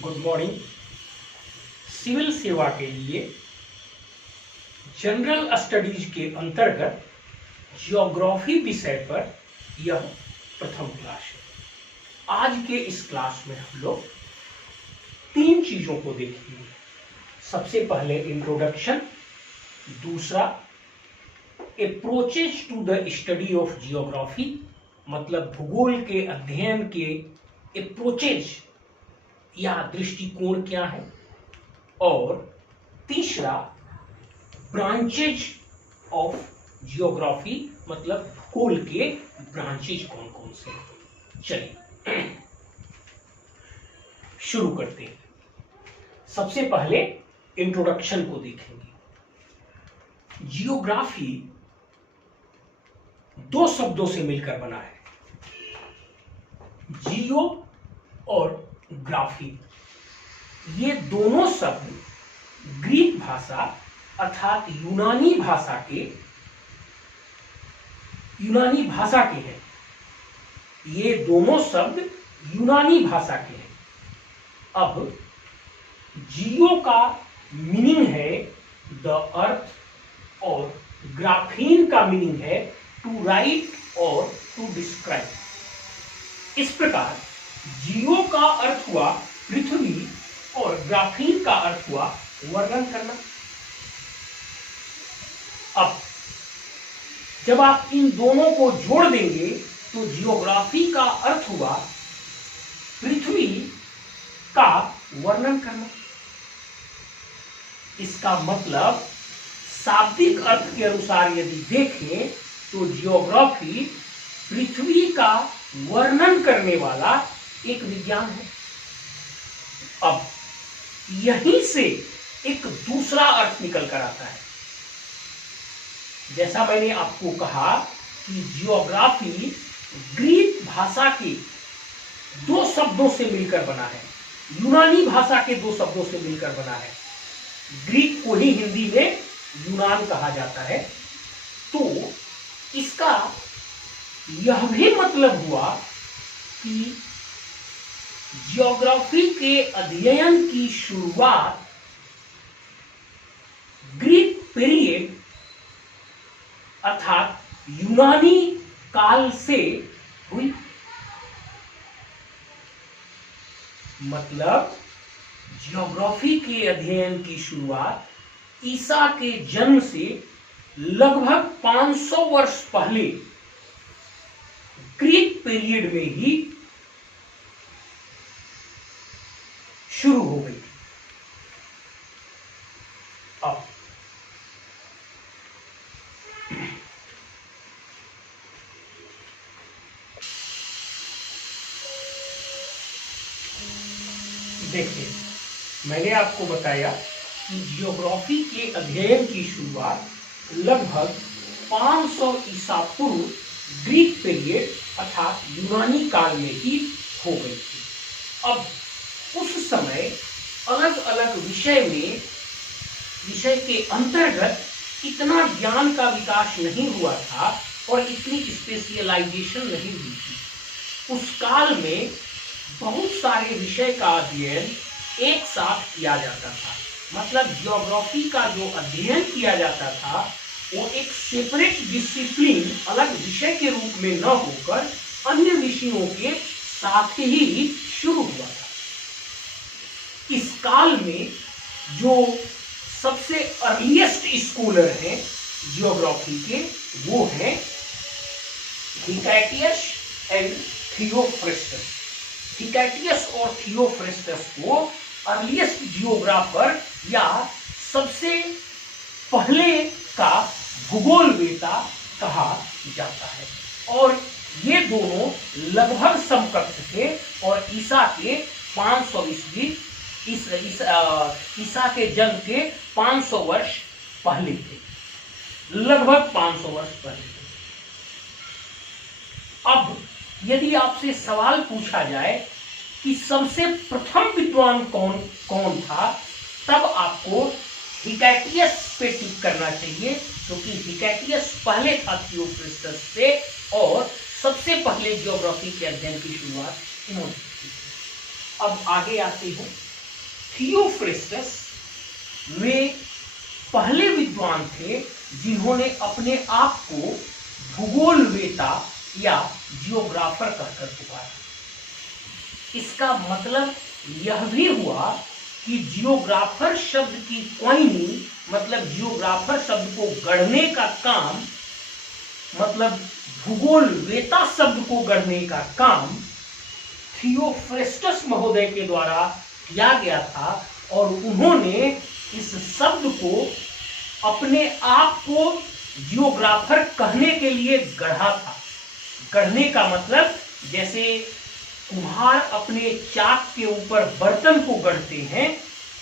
Good morning. Civil सेवा के लिए जनरल स्टडीज के अंतर्गत जियोग्राफी विषय पर यह प्रथम क्लास है। आज के इस क्लास में हम लोग तीन चीजों को देखेंगे। सबसे पहले इंट्रोडक्शन, दूसरा approaches to the study of geography, मतलब भूगोल के अध्ययन के अप्रोचेज या दृष्टिकोण क्या है, और तीसरा ब्रांचेज ऑफ जियोग्राफी, मतलब भूगोल के ब्रांचेज कौन कौन से हैं। चलिए शुरू करते हैं। सबसे पहले इंट्रोडक्शन को देखेंगे। जियोग्राफी दो शब्दों से मिलकर बना है, जियो और ग्राफी। ये दोनों शब्द ग्रीक भाषा अर्थात यूनानी भाषा के हैं। ये दोनों शब्द यूनानी भाषा के हैं। अब जियो का मीनिंग है द अर्थ और ग्राफीन का मीनिंग है टू राइट और टू डिस्क्राइब। इस प्रकार जियो का अर्थ हुआ पृथ्वी और ग्राफीन का अर्थ हुआ वर्णन करना। अब जब आप इन दोनों को जोड़ देंगे तो जियोग्राफी का अर्थ हुआ पृथ्वी का वर्णन करना। इसका मतलब शाब्दिक अर्थ के अनुसार यदि देखें तो जियोग्राफी पृथ्वी का वर्णन करने वाला एक विज्ञान है। अब यहीं से एक दूसरा अर्थ निकल कर आता है। जैसा मैंने आपको कहा कि जियोग्राफी ग्रीक भाषा के दो शब्दों से मिलकर बना है, यूनानी भाषा के दो शब्दों से मिलकर बना है। ग्रीक को ही हिंदी में यूनान कहा जाता है। तो इसका यह भी मतलब हुआ कि जियोग्राफी के अध्ययन की शुरुआत ग्रीक पीरियड अर्थात यूनानी काल से हुई। मतलब जियोग्राफी के अध्ययन की शुरुआत ईसा के जन्म से लगभग 500 वर्ष पहले ग्रीक पीरियड में ही शुरू हो गई। अब देखिए, मैंने आपको बताया कि जियोग्राफी के अध्ययन की शुरुआत लगभग 500 ईसा पूर्व ग्रीक पीरियड अर्थात यूनानी काल में ही हो गई थी। अब उस समय अलग अलग विषय के अंतर्गत इतना ज्ञान का विकास नहीं हुआ था और इतनी स्पेशलाइजेशन नहीं हुई थी। उस काल में बहुत सारे विषय का अध्ययन एक साथ किया जाता था। मतलब जियोग्राफी का जो अध्ययन किया जाता था वो एक सेपरेट डिसिप्लिन, अलग विषय के रूप में न होकर अन्य विषयों के साथ ही शुरू हुआ था। इस काल में जो सबसे अर्लीस्ट स्कॉलर हैं जियोग्राफी के, वो हैं हिकैटियस एंड थियोफ्रेस्टस। हिकैटियस और थियोफ्रेस्टस को अर्लीस्ट जियोग्राफर या सबसे पहले का भूगोलवेता कहा जाता है। और ये दोनों लगभग समकक्ष थे और ईसा के 500 ईस्वी ईसा के जन्म के 500 वर्ष पहले थे, लगभग 500 वर्ष पहले थे। अब यदि आपसे सवाल पूछा जाए कि सबसे प्रथम विद्वान कौन था, तब आपको हिकैटियस पे टिक करना चाहिए, क्योंकि हिकैटियस पहले था थियोफ्रेस्टस से और सबसे पहले जियोग्राफी के अध्ययन की शुरुआत इन्होंने की। अब आगे आते हैं थियोफ्रेस्टस वे पहले विद्वान थे जिन्होंने अपने आप को भूगोलवेता या जियोग्राफर कहकर पुकारा। इसका मतलब यह भी हुआ कि जियोग्राफर शब्द की कॉइनिंग मतलब जियोग्राफर शब्द को गढ़ने का काम मतलब भूगोलवेता शब्द को गढ़ने का काम थियोफ्रेस्टस महोदय के द्वारा किया गया था और उन्होंने इस शब्द को अपने आप को जियोग्राफर कहने के लिए गढ़ा था। गढ़ने का मतलब जैसे कुम्हार अपने चाक के ऊपर बर्तन को गढ़ते हैं,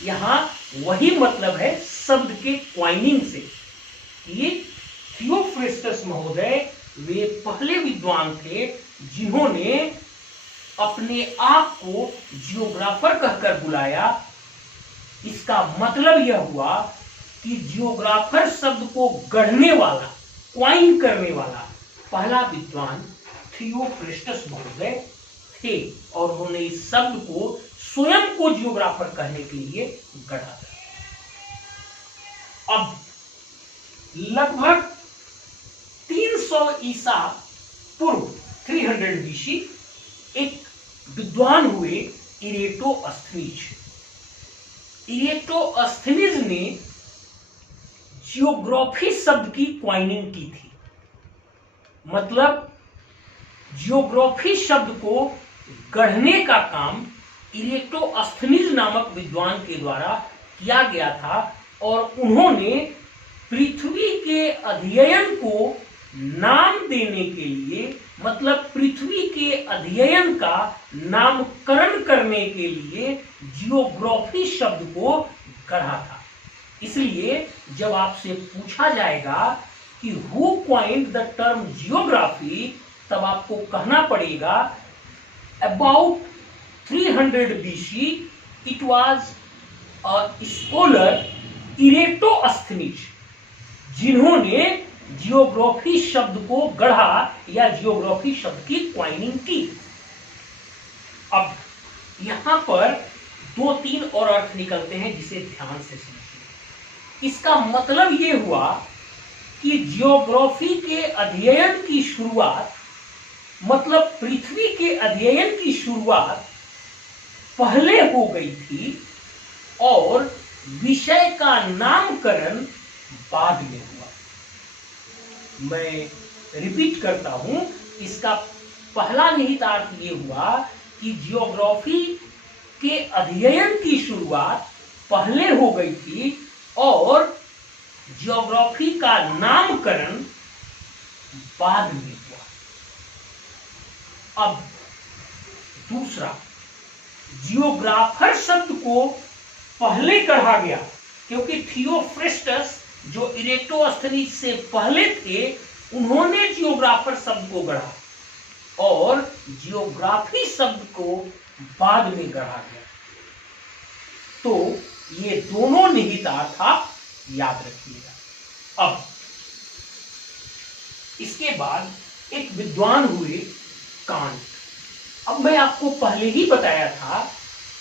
यहाँ वही मतलब है शब्द के क्वाइनिंग से। ये थियोफ्रेस्टस महोदय वे पहले विद्वान थे जिन्होंने अपने आप को जियोग्राफर कहकर बुलाया। इसका मतलब यह हुआ कि जियोग्राफर शब्द को गढ़ने वाला, क्वाइन करने वाला पहला विद्वान थियोफ्रेस्टस महोदय थे और उन्होंने इस शब्द को स्वयं को जियोग्राफर कहने के लिए गढ़ा था। अब लगभग 300 ईसा पूर्व 300 बीसी एक विद्वान हुए इरेटोस्थनीज। इरेटोस्थनीज ने जियोग्राफी शब्द की क्वाइनिंग की थी। मतलब जियोग्राफी शब्द को गढ़ने का काम इरेटोस्थनीज नामक विद्वान के द्वारा किया गया था और उन्होंने पृथ्वी के अध्ययन को नाम देने के लिए मतलब पृथ्वी के अध्ययन का नामकरण करने के लिए जियोग्राफी शब्द को गढ़ा था। इसलिए जब आपसे पूछा जाएगा कि who coined the term geography, तब आपको कहना पड़ेगा about 300 BC it was a scholar Eratosthenes जिन्होंने जियोग्राफी शब्द को गढ़ा या जियोग्राफी शब्द की क्वाइनिंग की। अब यहां पर 2-3 और अर्थ निकलते हैं जिसे ध्यान से समझिए। इसका मतलब यह हुआ कि जियोग्राफी के अध्ययन की शुरुआत मतलब पृथ्वी के अध्ययन की शुरुआत पहले हो गई थी और विषय का नामकरण बाद में हुआ। मैं रिपीट करता हूं, इसका पहला निहितार्थ ये हुआ कि जियोग्राफी के अध्ययन की शुरुआत पहले हो गई थी और जियोग्राफी का नामकरण बाद में हुआ। अब दूसरा, जियोग्राफर शब्द को पहले गढ़ा गया क्योंकि थियोफ्रेस्टस जो इरेटोस्थनीज से पहले थे उन्होंने जियोग्राफर शब्द को गढ़ा और जियोग्राफी शब्द को बाद में गढ़ा गया। तो ये दोनों निहितार्थ आप याद रखिएगा। अब इसके बाद एक विद्वान हुए कांट। अब मैं आपको पहले ही बताया था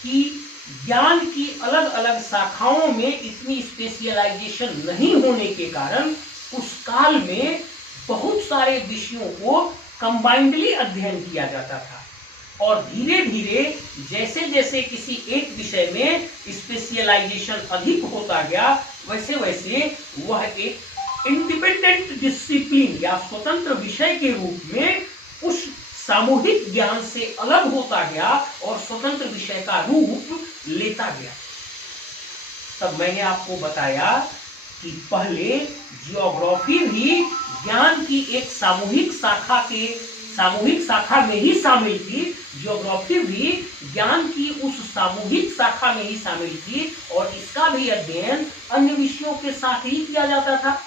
कि ज्ञान की अलग अलग शाखाओं में इतनी स्पेशलाइजेशन नहीं होने के कारण उस काल में बहुत सारे विषयों को कंबाइंडली अध्ययन किया जाता था और धीरे धीरे जैसे जैसे किसी एक विषय में स्पेशलाइजेशन अधिक होता गया वैसे वैसे वह एक इंडिपेंडेंट डिसिप्लिन या स्वतंत्र विषय के रूप में उस सामूहिक ज्ञान से अलग होता गया और स्वतंत्र विषय का रूप लेता गया। तब मैंने आपको बताया कि पहले जियोग्राफी भी ज्ञान की एक सामूहिक शाखा में ही शामिल थी। जियोग्राफी भी ज्ञान की उस सामूहिक शाखा में ही शामिल थी और इसका भी अध्ययन अन्य विषयों के साथ ही किया जाता था।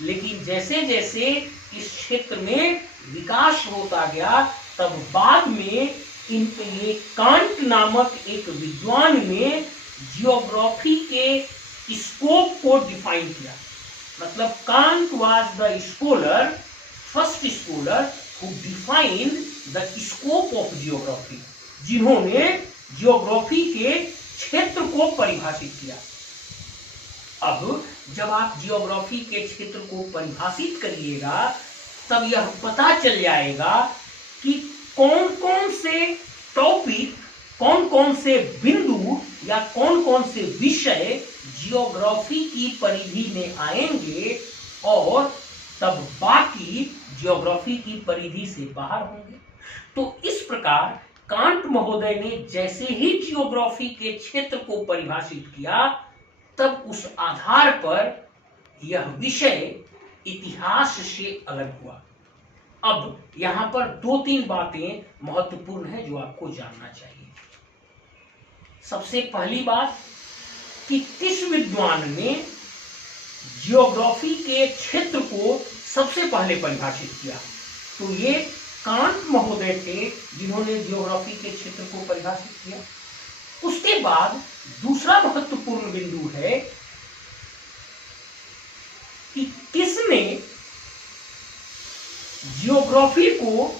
लेकिन जैसे जैसे इस क्षेत्र में विकास होता गया तब बाद में ये कांट नामक एक विद्वान ने जियोग्राफी के स्कोप को डिफाइन किया। मतलब can't was the scholar, first scholar who defined the scope of geography, जिन्होंने जियोग्राफी के क्षेत्र को परिभाषित किया। अब जब आप जियोग्राफी के क्षेत्र को परिभाषित करिएगा तब यह पता चल जाएगा कि कौन कौन से टॉपिक, कौन कौन से बिंदु या कौन कौन से विषय जियोग्राफी की परिधि में आएंगे और तब बाकी जियोग्राफी की परिधि से बाहर होंगे। तो इस प्रकार कांट महोदय ने जैसे ही जियोग्राफी के क्षेत्र को परिभाषित किया तब उस आधार पर यह विषय इतिहास से अलग हुआ। अब यहां पर 2-3 बातें महत्वपूर्ण है जो आपको जानना चाहिए। सबसे पहली बात कि किस विद्वान ने जियोग्राफी के क्षेत्र को सबसे पहले परिभाषित किया, तो ये कांट महोदय थे जिन्होंने जियोग्राफी के क्षेत्र को परिभाषित किया। उसके बाद दूसरा महत्वपूर्ण बिंदु है कि किसने जियोग्राफी को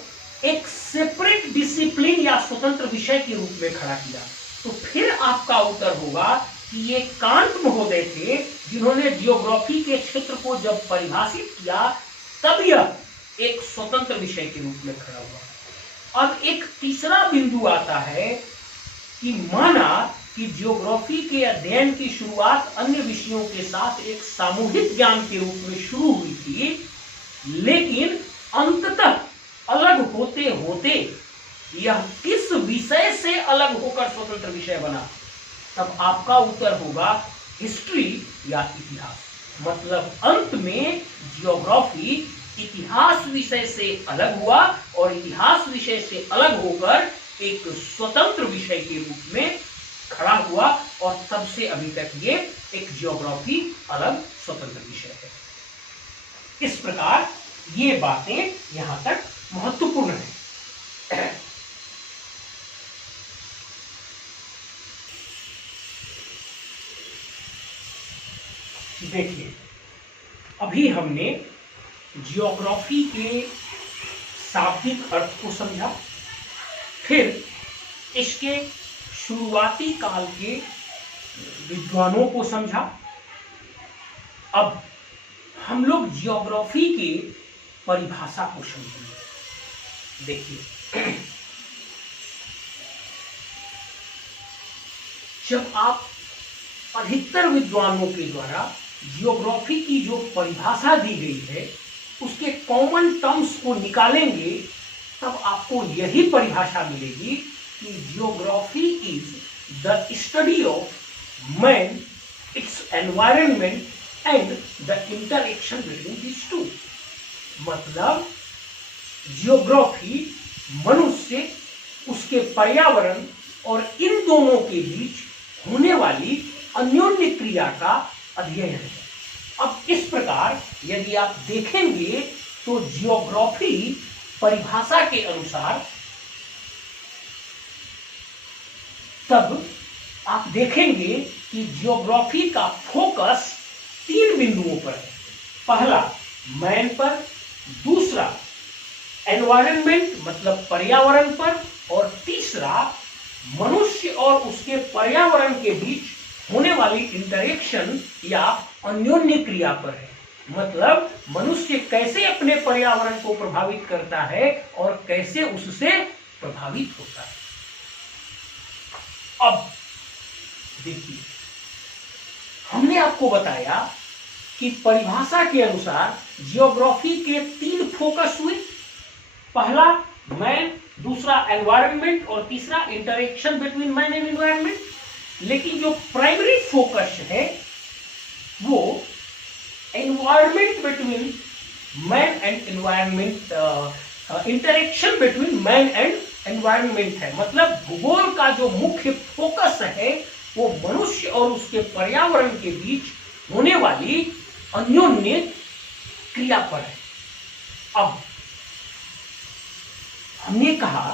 एक सेपरेट डिसिप्लिन या स्वतंत्र विषय के रूप में खड़ा किया। तो फिर आपका उत्तर होगा कि ये कांट महोदय थे जिन्होंने जियोग्राफी के क्षेत्र को जब परिभाषित किया तब यह एक स्वतंत्र विषय के रूप में खड़ा हुआ। अब एक तीसरा बिंदु आता है कि माना कि जियोग्राफी के अध्ययन की शुरुआत अन्य विषयों के साथ एक सामूहिक ज्ञान के रूप में शुरू हुई थी, लेकिन अंततः अलग होते होते यह किस विषय से अलग होकर स्वतंत्र विषय बना, तब आपका उत्तर होगा हिस्ट्री या इतिहास। मतलब अंत में जियोग्राफी इतिहास विषय से अलग हुआ और इतिहास विषय से अलग होकर एक स्वतंत्र विषय के रूप में खड़ा हुआ और तब से अभी तक ये एक जियोग्राफी अलग स्वतंत्र विषय है। इस प्रकार ये बातें यहां तक महत्वपूर्ण है। देखिए, अभी हमने जियोग्राफी के शाब्दिक अर्थ को समझा, फिर इसके शुरुआती काल के विद्वानों को समझा। अब हम लोग जियोग्राफी की परिभाषा को समझेंगे। देखिए, जब आप अधिकतर विद्वानों के द्वारा जियोग्राफी की जो परिभाषा दी गई है उसके कॉमन टर्म्स को निकालेंगे तब आपको यही परिभाषा मिलेगी कि geography is the study of man, its environment and the interaction between this two. मतलब जियोग्राफी मनुष्य, उसके पर्यावरण और इन दोनों के बीच होने वाली अन्योन्य क्रिया का अध्ययन है। अब इस प्रकार यदि आप देखेंगे तो जियोग्राफी परिभाषा के अनुसार तब आप देखेंगे कि जियोग्राफी का फोकस 3 बिंदुओं पर है। पहला मैन पर, दूसरा एनवायरनमेंट मतलब पर्यावरण पर, और तीसरा मनुष्य और उसके पर्यावरण के बीच होने वाली इंटरेक्शन या अन्योन्य क्रिया पर है। मतलब मनुष्य कैसे अपने पर्यावरण को प्रभावित करता है और कैसे उससे प्रभावित होता है। अब देखिए, हमने आपको बताया कि परिभाषा के अनुसार जियोग्राफी के 3 फोकस हुए। पहला मैन, दूसरा एनवायरनमेंट और तीसरा interaction between man and environment. लेकिन जो प्राइमरी फोकस है वो environment between man and environment, interaction between man and environment है। मतलब भूगोल का जो मुख्य फोकस है वो मनुष्य और उसके पर्यावरण के बीच होने वाली अन्योन्य क्रिया पर है। अब हमने कहा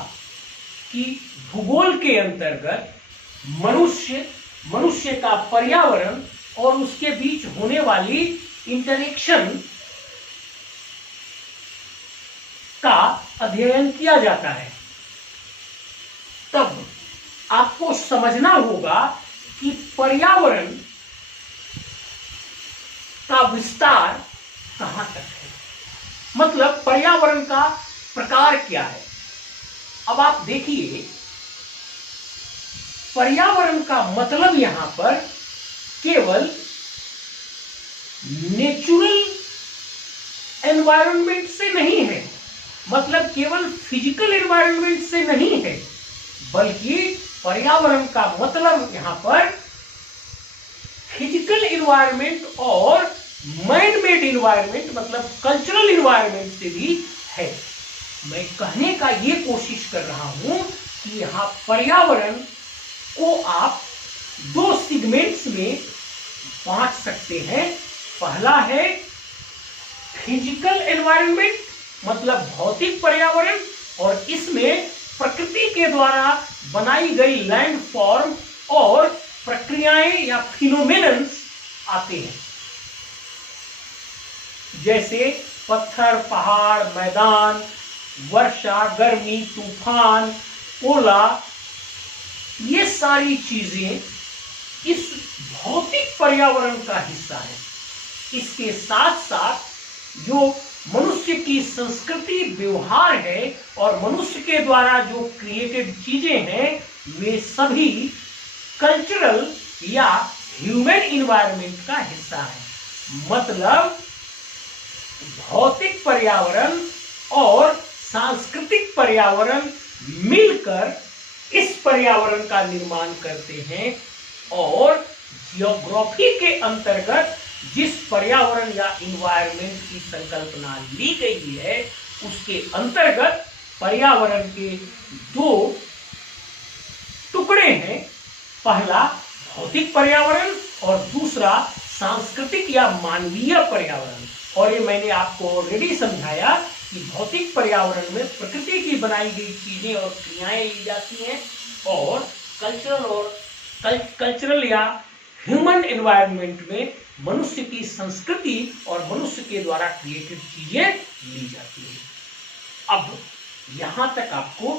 कि भूगोल के अंतर्गत मनुष्य का पर्यावरण और उसके बीच होने वाली इंटरेक्शन का अध्ययन किया जाता है। तब आपको समझना होगा कि पर्यावरण का विस्तार कहां तक है, मतलब पर्यावरण का प्रकार क्या है। अब आप देखिए, पर्यावरण का मतलब यहां पर केवल नेचुरल एनवायरनमेंट से नहीं है, मतलब केवल फिजिकल एनवायरनमेंट से नहीं है, बल्कि पर्यावरण का मतलब यहां पर फिजिकल एनवायरनमेंट और मैन मेड एनवायरनमेंट मतलब कल्चरल एनवायरनमेंट से भी है। मैं कहने का ये कोशिश कर रहा हूं कि यहां पर्यावरण को आप दो सेगमेंट्स में बांट सकते हैं। पहला है फिजिकल एनवायरनमेंट मतलब भौतिक पर्यावरण, और इसमें प्रकृति के द्वारा बनाई गई लैंड फॉर्म और प्रक्रियाएं या फिनोमेनन्स आते हैं, जैसे पत्थर, पहाड़, मैदान, वर्षा, गर्मी, तूफान, ओला, ये सारी चीजें इस भौतिक पर्यावरण का हिस्सा है। इसके साथ साथ जो मनुष्य की संस्कृति, व्यवहार है और मनुष्य के द्वारा जो क्रिएटेड चीजें हैं, वे सभी कल्चरल या ह्यूमन इन्वायरमेंट का हिस्सा है। मतलब भौतिक पर्यावरण और सांस्कृतिक पर्यावरण मिलकर इस पर्यावरण का निर्माण करते हैं, और जियोग्राफी के अंतर्गत जिस पर्यावरण या इन्वायरमेंट की संकल्पना ली गई है, उसके अंतर्गत पर्यावरण के दो टुकड़े हैं। पहला भौतिक पर्यावरण और दूसरा सांस्कृतिक या मानवीय पर्यावरण। और ये मैंने आपको ऑलरेडी समझाया कि भौतिक पर्यावरण में प्रकृति की बनाई गई चीजें और क्रियाएं ली जाती हैं, और कल्चरल या ह्यूमन एनवायरनमेंट में मनुष्य की संस्कृति और मनुष्य के द्वारा क्रिएटेड चीजें ली जाती है। अब यहां तक आपको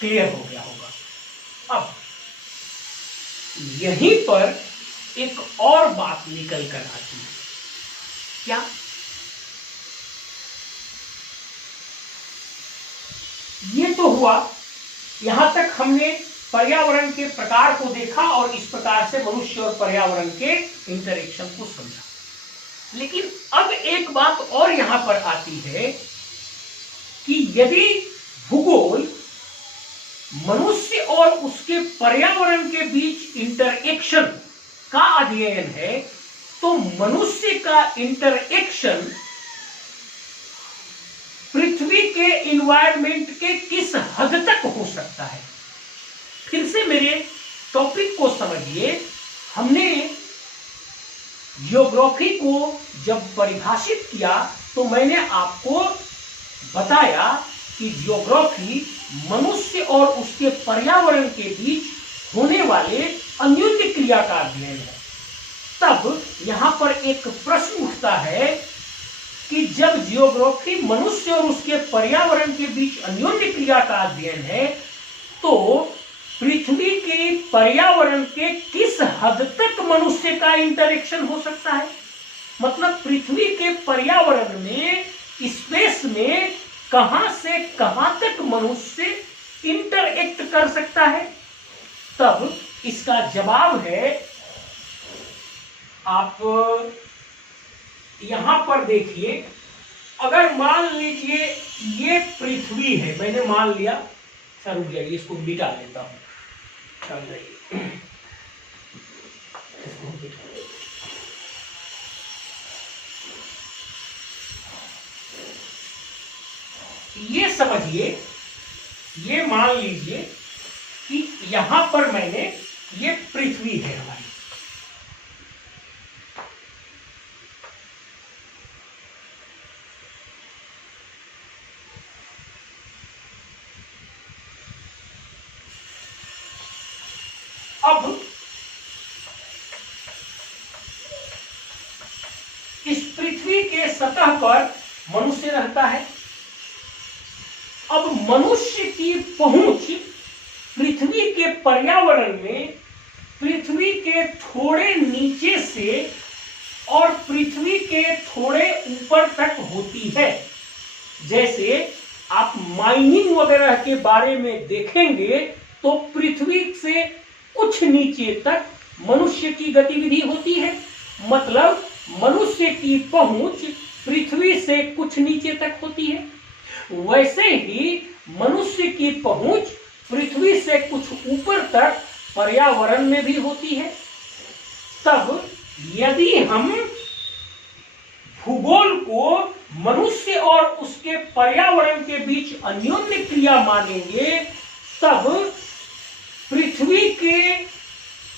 क्लियर हो गया होगा। अब यहीं पर एक और बात निकल कर आती है। क्या? ये तो हुआ, यहां तक हमने पर्यावरण के प्रकार को देखा और इस प्रकार से मनुष्य और पर्यावरण के इंटरेक्शन को समझा। लेकिन अब एक बात और यहां पर आती है कि यदि भूगोल मनुष्य और उसके पर्यावरण के बीच इंटरेक्शन का अध्ययन है, तो मनुष्य का इंटरेक्शन पृथ्वी के इन्वायरमेंट के किस हद तक हो सकता है। फिर से मेरे टॉपिक को समझिए। हमने जियोग्राफी को जब परिभाषित किया तो मैंने आपको बताया कि जियोग्राफी मनुष्य और उसके पर्यावरण के बीच होने वाले अन्योन्य क्रिया का अध्ययन है। तब यहां पर एक प्रश्न उठता है कि जब जियोग्राफी मनुष्य और उसके पर्यावरण के बीच अन्योन्य क्रिया का अध्ययन है, तो पृथ्वी के पर्यावरण के किस हद तक मनुष्य का इंटरेक्शन हो सकता है। मतलब पृथ्वी के पर्यावरण में, स्पेस में कहां से कहां तक मनुष्य इंटरेक्ट कर सकता है। तब इसका जवाब है, आप यहां पर देखिए, अगर मान लीजिए ये पृथ्वी है, मैंने मान लिया, रुक जाइए इसको मिटा लेता हूं, चल जाइए, ये समझिए, ये मान लीजिए कि यहां पर मैंने, ये पृथ्वी है हमारी, अब इस पृथ्वी के सतह पर मनुष्य रहता है। अब मनुष्य की पहुंच पृथ्वी के पर्यावरण में पृथ्वी के थोड़े नीचे से और पृथ्वी के थोड़े ऊपर तक होती है। जैसे आप माइनिंग वगैरह के बारे में देखेंगे तो पृथ्वी से कुछ नीचे तक मनुष्य की गतिविधि होती है, मतलब मनुष्य की पहुंच पृथ्वी से कुछ नीचे तक होती है। वैसे ही मनुष्य की पहुंच पृथ्वी से कुछ ऊपर तक पर्यावरण में भी होती है। तब यदि हम भूगोल को मनुष्य और उसके पर्यावरण के बीच अन्योन्य क्रिया मानेंगे, तब पृथ्वी के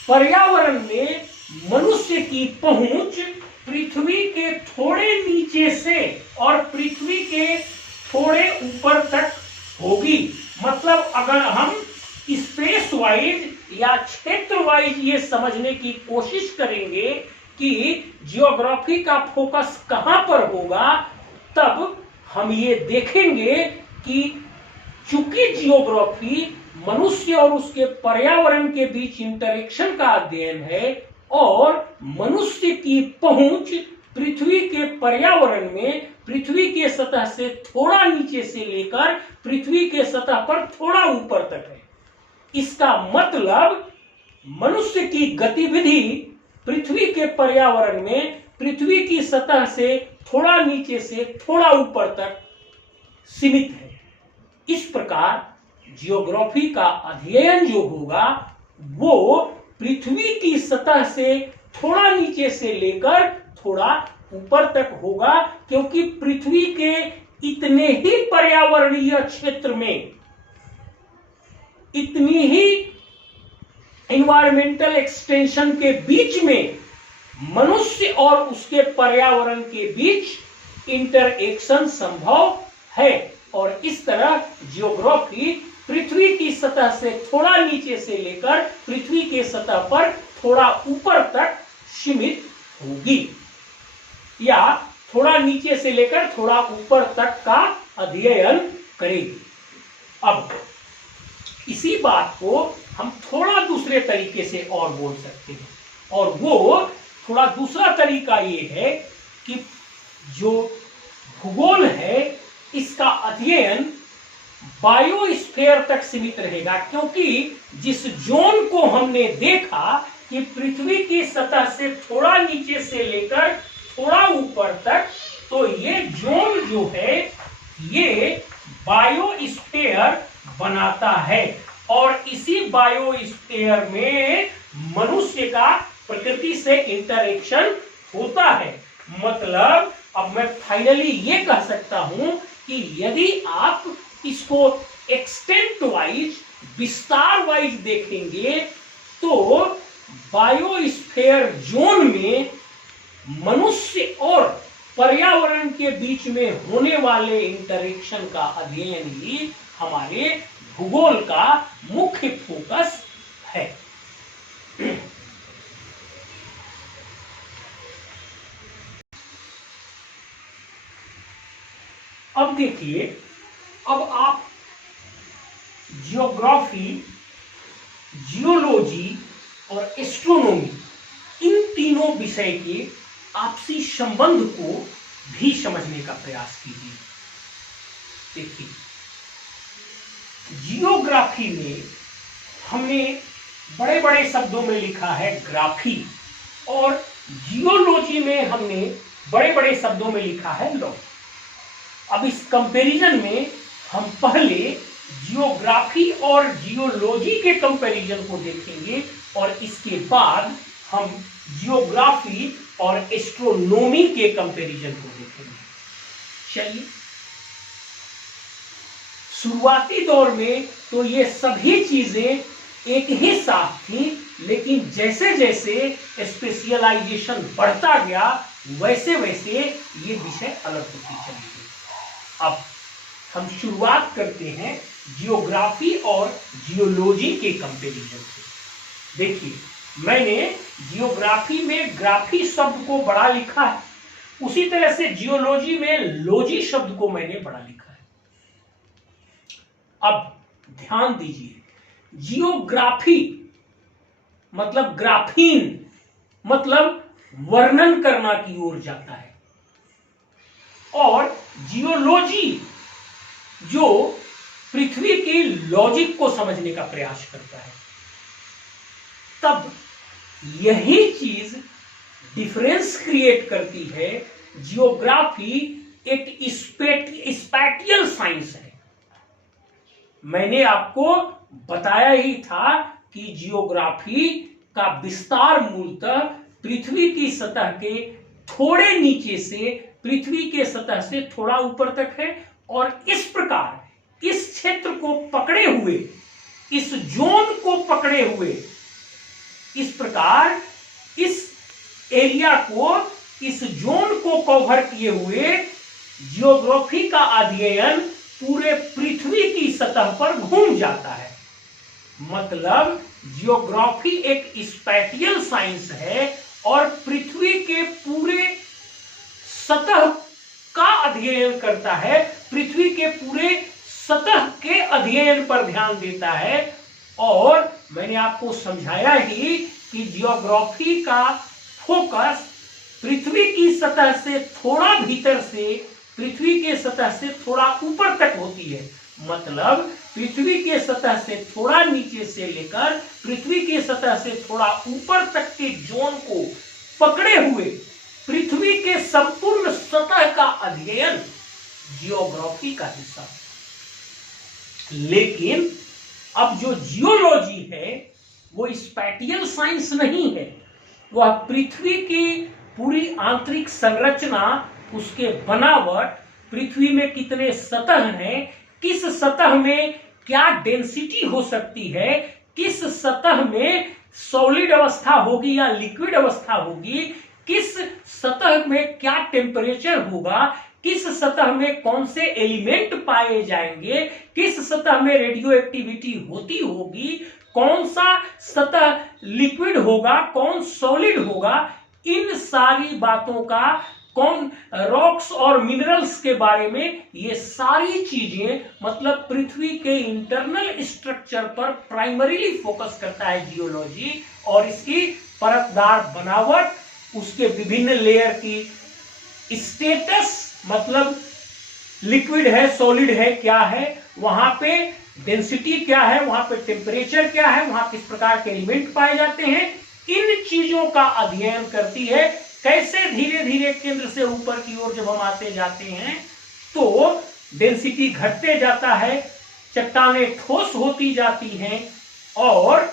पर्यावरण में मनुष्य की पहुंच पृथ्वी के थोड़े नीचे से और पृथ्वी के थोड़े ऊपर तक होगी। मतलब अगर हम स्पेस वाइज या क्षेत्र वाइज ये समझने की कोशिश करेंगे कि जियोग्राफी का फोकस कहां पर होगा, तब हम ये देखेंगे कि चूंकि जियोग्राफी मनुष्य और उसके पर्यावरण के बीच इंटरेक्शन का अध्ययन है और मनुष्य की पहुंच पृथ्वी के पर्यावरण में पृथ्वी के सतह से थोड़ा नीचे से लेकर पृथ्वी के सतह पर थोड़ा ऊपर तक है, इसका मतलब मनुष्य की गतिविधि पृथ्वी के पर्यावरण में पृथ्वी की सतह से थोड़ा नीचे से थोड़ा ऊपर तक सीमित है। इस प्रकार जियोग्राफी का अध्ययन जो होगा वो पृथ्वी की सतह से थोड़ा नीचे से लेकर थोड़ा ऊपर तक होगा, क्योंकि पृथ्वी के इतने ही पर्यावरणीय क्षेत्र में, इतनी ही एनवायरमेंटल एक्सटेंशन के बीच में मनुष्य और उसके पर्यावरण के बीच इंटरएक्शन संभव है। और इस तरह जियोग्राफी पृथ्वी की सतह से थोड़ा नीचे से लेकर पृथ्वी के सतह पर थोड़ा ऊपर तक सीमित होगी, या थोड़ा नीचे से लेकर थोड़ा ऊपर तक का अध्ययन करेगी। अब इसी बात को हम थोड़ा दूसरे तरीके से और बोल सकते हैं, और वो थोड़ा दूसरा तरीका ये है कि जो भूगोल है इसका अध्ययन बायोस्फीयर तक सीमित रहेगा, क्योंकि जिस जोन को हमने देखा कि पृथ्वी की सतह से थोड़ा नीचे से लेकर थोड़ा ऊपर तक, तो ये जोन जो है ये बायोस्फीयर बनाता है, और इसी बायोस्फीयर में मनुष्य का प्रकृति से इंटरेक्शन होता है। मतलब अब मैं फाइनली ये कह सकता हूं कि यदि आप इसको एक्सटेंट वाइज, विस्तार वाइज देखेंगे तो बायोस्फीयर जोन में मनुष्य और पर्यावरण के बीच में होने वाले इंटरेक्शन का अध्ययन ही हमारे भूगोल का मुख्य फोकस है। अब देखिए, अब आप जियोग्राफी, जियोलॉजी और एस्ट्रोनॉमी इन तीनों विषय के आपसी संबंध को भी समझने का प्रयास कीजिए। देखिए, जियोग्राफी में हमने बड़े बड़े शब्दों में लिखा है ग्राफी, और जियोलॉजी में हमने बड़े बड़े शब्दों में लिखा है लॉ। अब इस कंपैरिजन में हम पहले जियोग्राफी और जियोलॉजी के कंपैरिजन को देखेंगे, और इसके बाद हम जियोग्राफी और एस्ट्रोनॉमी के कंपैरिजन को देखेंगे। चलिए, शुरुआती दौर में तो ये सभी चीजें एक ही साथ थी, लेकिन जैसे जैसे स्पेशलाइजेशन बढ़ता गया वैसे वैसे ये विषय अलग होती चली गई। अब हम शुरुआत करते हैं जियोग्राफी और जियोलॉजी के कंपैरिजन से। देखिए, मैंने जियोग्राफी में ग्राफी शब्द को बड़ा लिखा है, उसी तरह से जियोलॉजी में लॉजी शब्द को मैंने बड़ा लिखा है। अब ध्यान दीजिए, जियोग्राफी मतलब ग्राफीन मतलब वर्णन करना की ओर जाता है, और जियोलॉजी जो पृथ्वी की लॉजिक को समझने का प्रयास करता है। तब यही चीज डिफरेंस क्रिएट करती है। जियोग्राफी एक स्पैटियल साइंस है। मैंने आपको बताया ही था कि जियोग्राफी का विस्तार मूलतः पृथ्वी की सतह के थोड़े नीचे से पृथ्वी के सतह से थोड़ा ऊपर तक है, और इस प्रकार इस क्षेत्र को पकड़े हुए, इस जोन को पकड़े हुए, इस प्रकार इस एरिया को, इस जोन को कवर किए हुए जियोग्राफी का अध्ययन पूरे पृथ्वी की सतह पर घूम जाता है। मतलब जियोग्राफी एक स्पैटियल साइंस है और पृथ्वी के पूरे सतह का अध्ययन करता है, पृथ्वी के पूरे सतह के अध्ययन पर ध्यान देता है। और मैंने आपको समझाया ही कि जियोग्राफी का फोकस पृथ्वी की सतह से थोड़ा भीतर से पृथ्वी के सतह से थोड़ा ऊपर तक होती है। मतलब पृथ्वी के सतह से थोड़ा नीचे से लेकर पृथ्वी की सतह से थोड़ा ऊपर तक के जोन को पकड़े हुए पृथ्वी के संपूर्ण सतह का अध्ययन जियोग्राफी का हिस्सा। लेकिन अब जो जियोलॉजी है वो स्पैटियल साइंस नहीं है, वह पृथ्वी की पूरी आंतरिक संरचना, उसके बनावट, पृथ्वी में कितने सतह हैं, किस सतह में क्या डेंसिटी हो सकती है, किस सतह में सॉलिड अवस्था होगी या लिक्विड अवस्था होगी, किस सतह में क्या टेम्परेचर होगा, किस सतह में कौन से एलिमेंट पाए जाएंगे, किस सतह में रेडियो एक्टिविटी होती होगी, कौन सा सतह लिक्विड होगा, कौन सॉलिड होगा, इन सारी बातों का, कौन रॉक्स और मिनरल्स के बारे में, ये सारी चीजें मतलब पृथ्वी के इंटरनल स्ट्रक्चर पर प्राइमरीली फोकस करता है जियोलॉजी। और इसकी परतदार बनावट, उसके विभिन्न लेयर की स्टेटस, मतलब लिक्विड है, सॉलिड है, क्या है, वहां पे डेंसिटी क्या है, वहां पे टेम्परेचर क्या है, वहां किस प्रकार के एलिमेंट पाए जाते हैं, इन चीजों का अध्ययन करती है। कैसे धीरे धीरे केंद्र से ऊपर की ओर जब हम आते जाते हैं तो डेंसिटी घटते जाता है, चट्टानें ठोस होती जाती हैं, और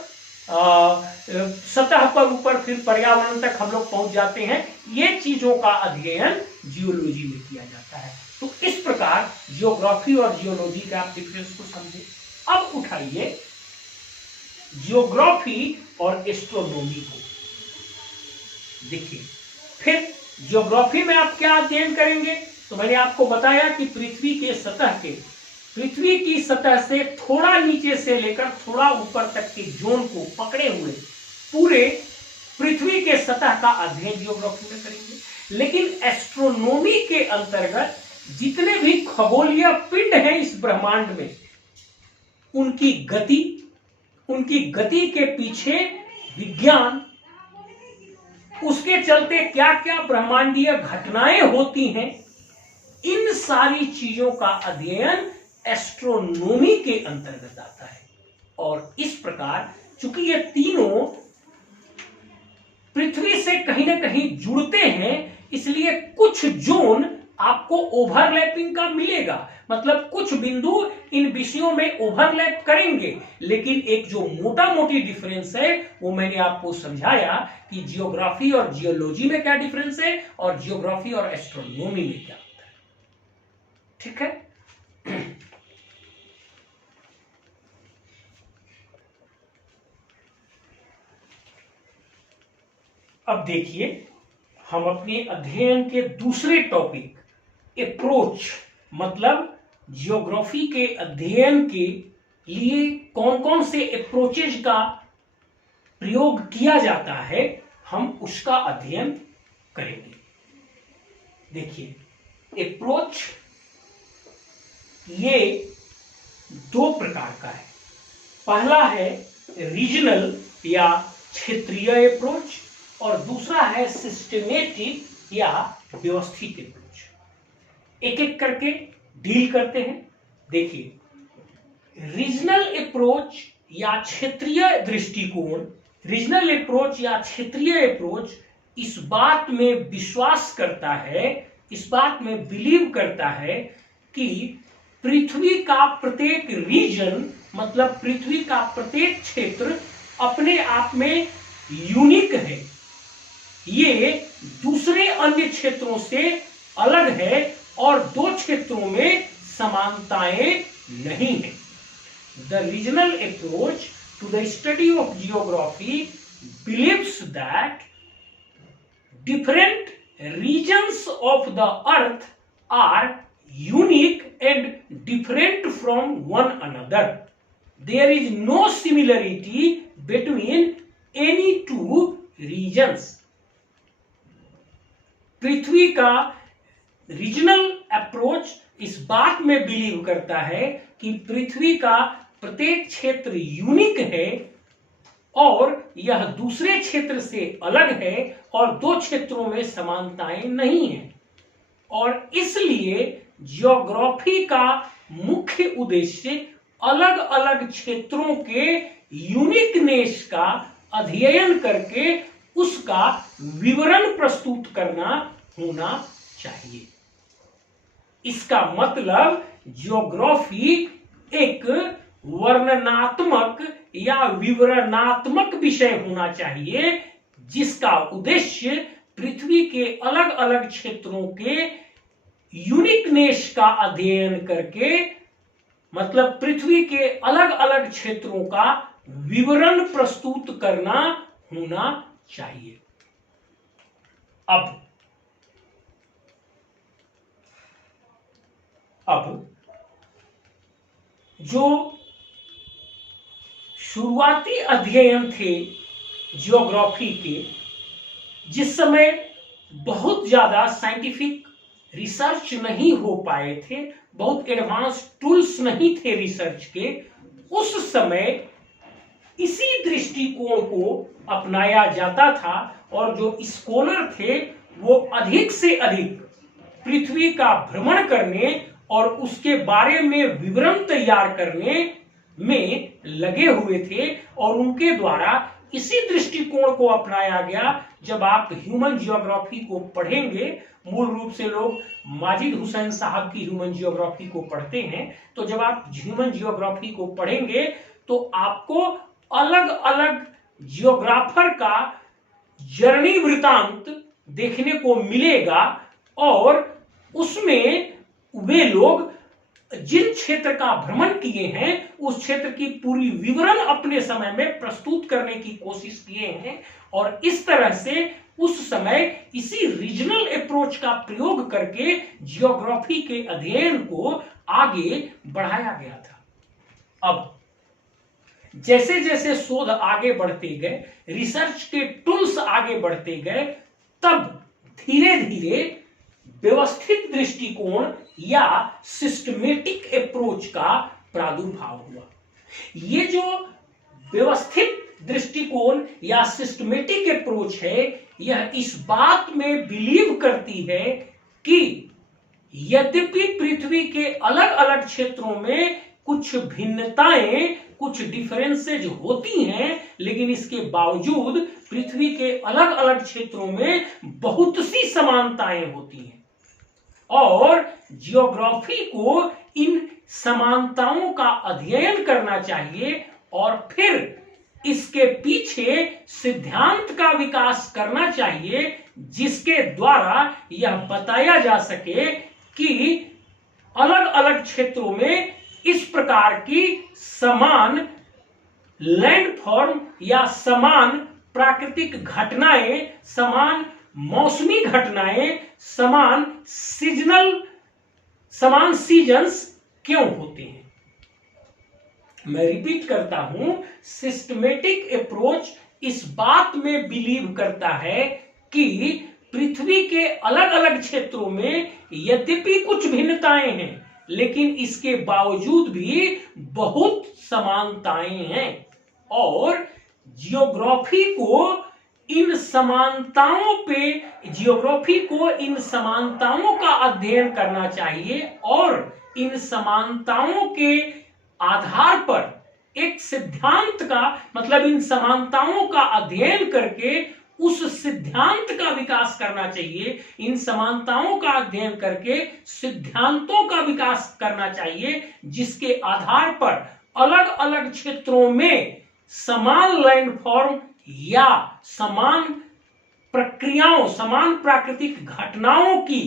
सतह पर ऊपर फिर पर्यावरण तक हम लोग पहुंच जाते हैं। ये चीजों का अध्ययन जियोलॉजी में किया जाता है। तो इस प्रकार जियोग्राफी और जियोलॉजी का आप डिफरेंस को समझे। अब उठाइए जियोग्राफी और एस्ट्रोनॉमी को देखिए। फिर जियोग्राफी में आप क्या अध्ययन करेंगे, तो मैंने आपको बताया कि पृथ्वी की सतह से थोड़ा नीचे से लेकर थोड़ा ऊपर तक के जोन को पकड़े हुए पूरे पृथ्वी के सतह का अध्ययन जियोग्राफी में करेंगे। लेकिन एस्ट्रोनॉमी के अंतर्गत जितने भी खगोलीय पिंड हैं इस ब्रह्मांड में, उनकी गति के पीछे विज्ञान, उसके चलते क्या क्या ब्रह्मांडीय घटनाएं होती हैं, इन सारी चीजों का अध्ययन एस्ट्रोनॉमी के अंतर्गत आता है। और इस प्रकार चूंकि ये तीनों पृथ्वी से कहीं ना कहीं जुड़ते हैं, इसलिए कुछ जोन आपको ओवरलैपिंग का मिलेगा। मतलब कुछ बिंदु इन विषयों में ओवरलैप करेंगे, लेकिन एक जो मोटा मोटी डिफरेंस है वो मैंने आपको समझाया कि जियोग्राफी और जियोलॉजी में क्या डिफरेंस है और जियोग्राफी और एस्ट्रोनॉमी में क्या होता है। ठीक है। अब देखिए, हम अपने अध्ययन के दूसरे टॉपिक अप्रोच, मतलब जियोग्राफी के अध्ययन के लिए कौन कौन से अप्रोचेज का प्रयोग किया जाता है, हम उसका अध्ययन करेंगे। देखिए अप्रोच ये दो प्रकार का है। पहला है रीजनल या क्षेत्रीय अप्रोच और दूसरा है सिस्टमेटिक या व्यवस्थित अप्रोच। एक एक करके डील करते हैं। देखिए, रीजनल अप्रोच या क्षेत्रीय दृष्टिकोण, रीजनल अप्रोच या क्षेत्रीय अप्रोच इस बात में विश्वास करता है, इस बात में बिलीव करता है कि पृथ्वी का प्रत्येक रीजन, मतलब पृथ्वी का प्रत्येक क्षेत्र अपने आप में यूनिक है, ये दूसरे अन्य क्षेत्रों से अलग है और दो क्षेत्रों में समानताएं नहीं है। The regional approach to the study of geography believes that different regions of the earth are unique and different from one another. There is no similarity between any two regions. पृथ्वी का रीजनल अप्रोच इस बात में believe करता है कि पृथ्वी का प्रत्येक क्षेत्र यूनिक है और यह दूसरे क्षेत्र से अलग है और दो क्षेत्रों में समानताएं नहीं हैं, और इसलिए जियोग्राफी का मुख्य उद्देश्य अलग अलग क्षेत्रों के यूनिकनेस का अध्ययन करके उसका विवरण प्रस्तुत करना होना चाहिए। इसका मतलब जियोग्राफी एक वर्णनात्मक या विवरणात्मक विषय होना चाहिए जिसका उद्देश्य पृथ्वी के अलग अलग क्षेत्रों के यूनिकनेस का अध्ययन करके, मतलब पृथ्वी के अलग अलग क्षेत्रों का विवरण प्रस्तुत करना होना चाहिए। अब जो शुरुआती अध्ययन थे जियोग्राफी के, जिस समय बहुत ज्यादा साइंटिफिक रिसर्च नहीं हो पाए थे, बहुत एडवांस टूल्स नहीं थे रिसर्च के, उस समय इसी दृष्टिकोण को अपनाया जाता था और जो स्कॉलर थे वो अधिक से अधिक पृथ्वी का भ्रमण करने और उसके बारे में विवरण तैयार करने में लगे हुए थे और उनके द्वारा इसी दृष्टिकोण को अपनाया गया। जब आप ह्यूमन जियोग्राफी को पढ़ेंगे, मूल रूप से लोग माजिद हुसैन साहब की ह्यूमन जियोग्राफी को पढ़ते हैं, तो जब आप ह्यूमन जियोग्राफी को पढ़ेंगे तो आपको अलग अलग जियोग्राफर का जर्नी वृतांत देखने को मिलेगा और उसमें वे लोग जिन क्षेत्र का भ्रमण किए हैं उस क्षेत्र की पूरी विवरण अपने समय में प्रस्तुत करने की कोशिश किए हैं और इस तरह से उस समय इसी रीजनल अप्रोच का प्रयोग करके जियोग्राफी के अध्ययन को आगे बढ़ाया गया था। अब जैसे जैसे शोध आगे बढ़ते गए, रिसर्च के टूल्स आगे बढ़ते गए, तब धीरे धीरे व्यवस्थित दृष्टिकोण या सिस्टमेटिक अप्रोच का प्रादुर्भाव हुआ। ये जो व्यवस्थित दृष्टिकोण या सिस्टमेटिक अप्रोच है, यह इस बात में बिलीव करती है कि यद्यपि पृथ्वी के अलग अलग क्षेत्रों में कुछ भिन्नताएं, कुछ डिफरेंसेज होती हैं, लेकिन इसके बावजूद पृथ्वी के अलग अलग क्षेत्रों में बहुत सी समानताएं होती हैं और जियोग्राफी को इन समानताओं का अध्ययन करना चाहिए और फिर इसके पीछे सिद्धांत का विकास करना चाहिए जिसके द्वारा यह बताया जा सके कि अलग अलग क्षेत्रों में इस प्रकार की समान लैंडफॉर्म या समान प्राकृतिक घटनाएं, समान मौसमी घटनाएं, समान सीजन्स क्यों होते हैं। मैं रिपीट करता हूं, सिस्टमेटिक अप्रोच इस बात में बिलीव करता है कि पृथ्वी के अलग अलग क्षेत्रों में यद्यपि कुछ भिन्नताएं हैं, लेकिन इसके बावजूद भी बहुत समानताएं हैं और जियोग्राफी को इन समानताओं का अध्ययन करना चाहिए और इन समानताओं के आधार पर एक सिद्धांत का, मतलब इन समानताओं का अध्ययन करके उस सिद्धांत का विकास करना चाहिए। इन समानताओं का अध्ययन करके सिद्धांतों का विकास करना चाहिए, जिसके आधार पर अलग अलग क्षेत्रों में समान लैंडफॉर्म या समान प्रक्रियाओं, समान प्राकृतिक घटनाओं की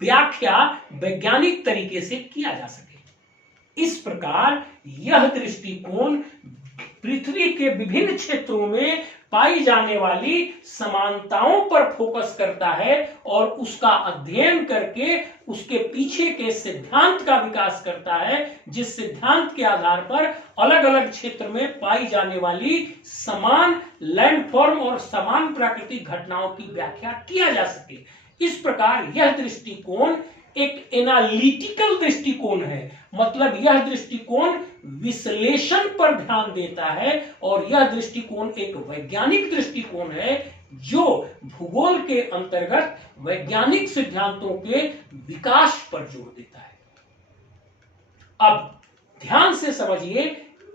व्याख्या वैज्ञानिक तरीके से किया जा सके। इस प्रकार यह दृष्टिकोण पृथ्वी के विभिन्न क्षेत्रों में पाई जाने वाली समानताओं पर फोकस करता है और उसका अध्ययन करके उसके पीछे के सिद्धांत का विकास करता है, जिस सिद्धांत के आधार पर अलग अलग क्षेत्र में पाई जाने वाली समान लैंडफॉर्म और समान प्राकृतिक घटनाओं की व्याख्या किया जा सके। इस प्रकार यह दृष्टिकोण एक एनालिटिकल दृष्टिकोण है, मतलब यह दृष्टिकोण विश्लेषण पर ध्यान देता है और यह दृष्टिकोण एक वैज्ञानिक दृष्टिकोण है जो भूगोल के अंतर्गत वैज्ञानिक सिद्धांतों के विकास पर जोर देता है। अब ध्यान से समझिए,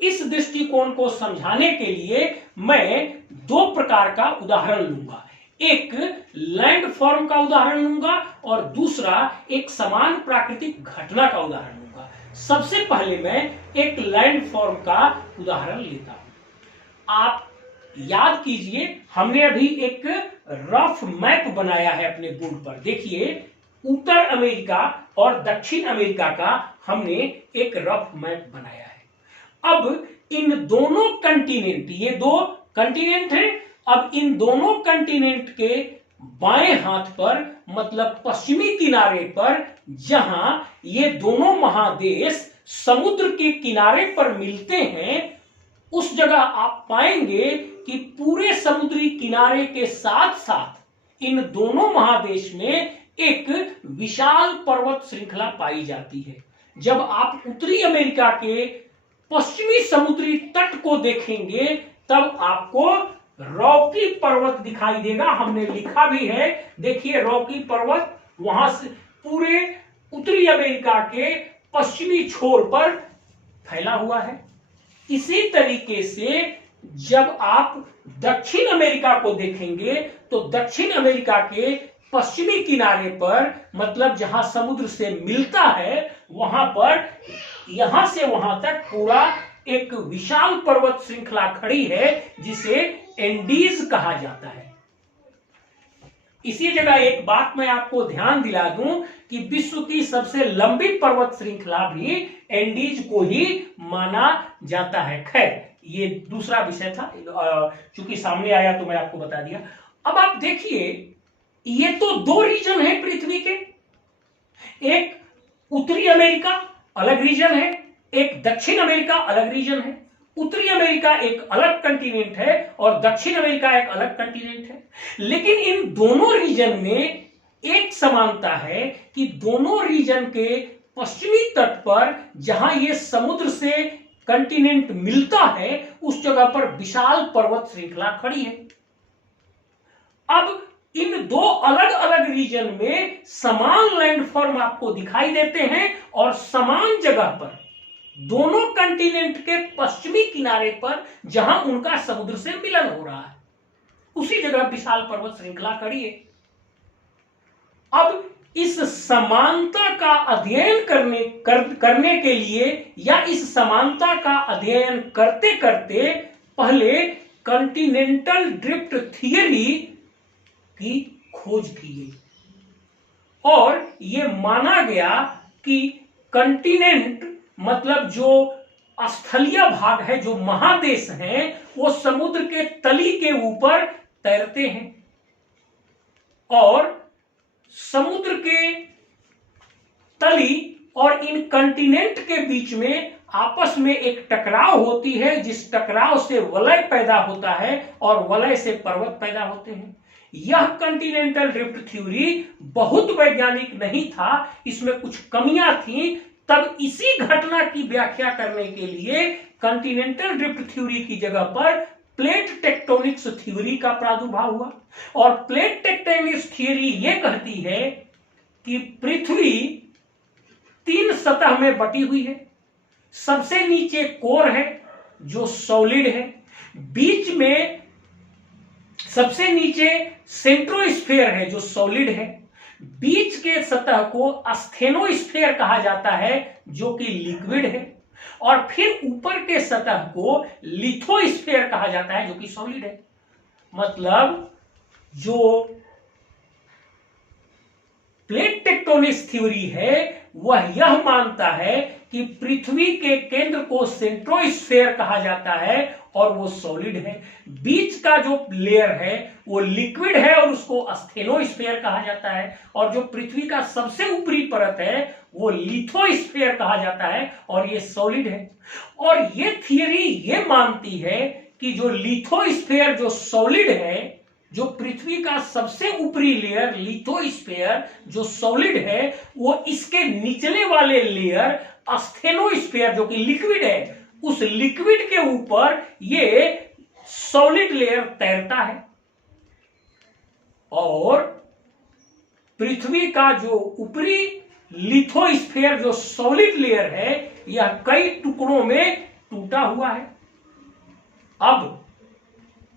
इस दृष्टिकोण को समझाने के लिए मैं दो प्रकार का उदाहरण लूंगा। एक लैंडफॉर्म का उदाहरण लूंगा और दूसरा एक समान प्राकृतिक घटना का उदाहरण लूंगा। सबसे पहले मैं एक लैंडफॉर्म का उदाहरण लेता हूं। आप याद कीजिए, हमने अभी एक रफ मैप बनाया है अपने बोर्ड पर। देखिए, उत्तर अमेरिका और दक्षिण अमेरिका का हमने एक रफ मैप बनाया है। अब इन दोनों कंटिनेंट, ये दो कंटिनेंट हैं, अब इन दोनों कंटिनेंट के बाएं हाथ पर, मतलब पश्चिमी किनारे पर, जहां ये दोनों महादेश समुद्र के किनारे पर मिलते हैं, उस जगह आप पाएंगे कि पूरे समुद्री किनारे के साथ साथ इन दोनों महादेश में एक विशाल पर्वत श्रृंखला पाई जाती है। जब आप उत्तरी अमेरिका के पश्चिमी समुद्री तट को देखेंगे तब आपको रॉकी पर्वत दिखाई देगा। हमने लिखा भी है, देखिए रॉकी पर्वत वहां से पूरे उत्तरी अमेरिका के पश्चिमी छोर पर फैला हुआ है। इसी तरीके से जब आप दक्षिण अमेरिका को देखेंगे तो दक्षिण अमेरिका के पश्चिमी किनारे पर, मतलब जहां समुद्र से मिलता है, वहां पर यहां से वहां तक पूरा एक विशाल पर्वत श्रृंखला खड़ी है जिसे एंडीज कहा जाता है। इसी जगह एक बात मैं आपको ध्यान दिला दूं कि विश्व की सबसे लंबी पर्वत श्रृंखला भी एंडीज को ही माना जाता है। खैर, ये दूसरा विषय था, चूंकि सामने आया तो मैं आपको बता दिया। अब आप देखिए, ये तो दो रीजन है पृथ्वी के, एक उत्तरी अमेरिका अलग रीजन है, एक दक्षिण अमेरिका अलग रीजन है। उत्तरी अमेरिका एक अलग कंटिनेंट है और दक्षिण अमेरिका एक अलग कंटिनेंट है। लेकिन इन दोनों रीजन में एक समानता है कि दोनों रीजन के पश्चिमी तट पर जहां ये समुद्र से कंटिनेंट मिलता है, उस जगह पर विशाल पर्वत श्रृंखला खड़ी है। अब इन दो अलग अलग रीजन में समान लैंडफॉर्म आपको दिखाई देते हैं और समान जगह पर दोनों कंटिनेंट के पश्चिमी किनारे पर जहां उनका समुद्र से मिलन हो रहा है, उसी जगह विशाल पर्वत श्रृंखला खड़ी है। अब इस समानता का अध्ययन करने के लिए या इस समानता का अध्ययन करते करते पहले कॉन्टिनेंटल ड्रिफ्ट थियरी की खोज की गई और यह माना गया कि कॉन्टिनेंट, मतलब जो स्थलीय भाग है, जो महादेश हैं, वो समुद्र के तली के ऊपर तैरते हैं और समुद्र के तली और इन कॉन्टिनेंट के बीच में आपस में एक टकराव होती है, जिस टकराव से वलय पैदा होता है और वलय से पर्वत पैदा होते हैं। यह कॉन्टिनेंटल ड्रिफ्ट थ्योरी बहुत वैज्ञानिक नहीं था, इसमें कुछ कमियां थी। तब इसी घटना की व्याख्या करने के लिए कॉन्टिनेंटल ड्रिफ्ट थ्योरी की जगह पर प्लेट टेक्टोनिक्स थ्योरी का प्रादुर्भाव हुआ। और प्लेट टेक्टोनिक्स थ्योरी यह कहती है कि पृथ्वी 3 सतह में बटी हुई है। सबसे नीचे कोर है जो सॉलिड है, बीच में सबसे नीचे सेंट्रोस्फेयर है जो सॉलिड है, बीच के सतह को स्टेनोस्फेयर कहा जाता है जो कि लिक्विड है, और फिर ऊपर के सतह को लिथोस्फेयर कहा जाता है जो कि सॉलिड है। मतलब जो प्लेट टेक्टोनिक्स थ्योरी है वह यह मानता है कि पृथ्वी के केंद्र को सेंट्रोस्फेयर कहा जाता है और वो सॉलिड है, बीच का जो लेयर है वो लिक्विड है और उसको स्टेनोस्फेयर कहा जाता है, और जो पृथ्वी का सबसे ऊपरी परत है वो लिथोस्फेयर कहा जाता है और ये सॉलिड है। और ये थियरी ये मानती है कि जो लिथोस्फेयर जो सॉलिड है, जो पृथ्वी का सबसे ऊपरी लेयर लिथोस्फेयर जो सॉलिड है, वो इसके निचले वाले लेयर स्टेनोस्फेयर जो कि लिक्विड है, उस लिक्विड के ऊपर ये सॉलिड लेयर तैरता है। और पृथ्वी का जो ऊपरी लिथोस्फेयर जो सॉलिड लेयर है यह कई टुकड़ों में टूटा हुआ है। अब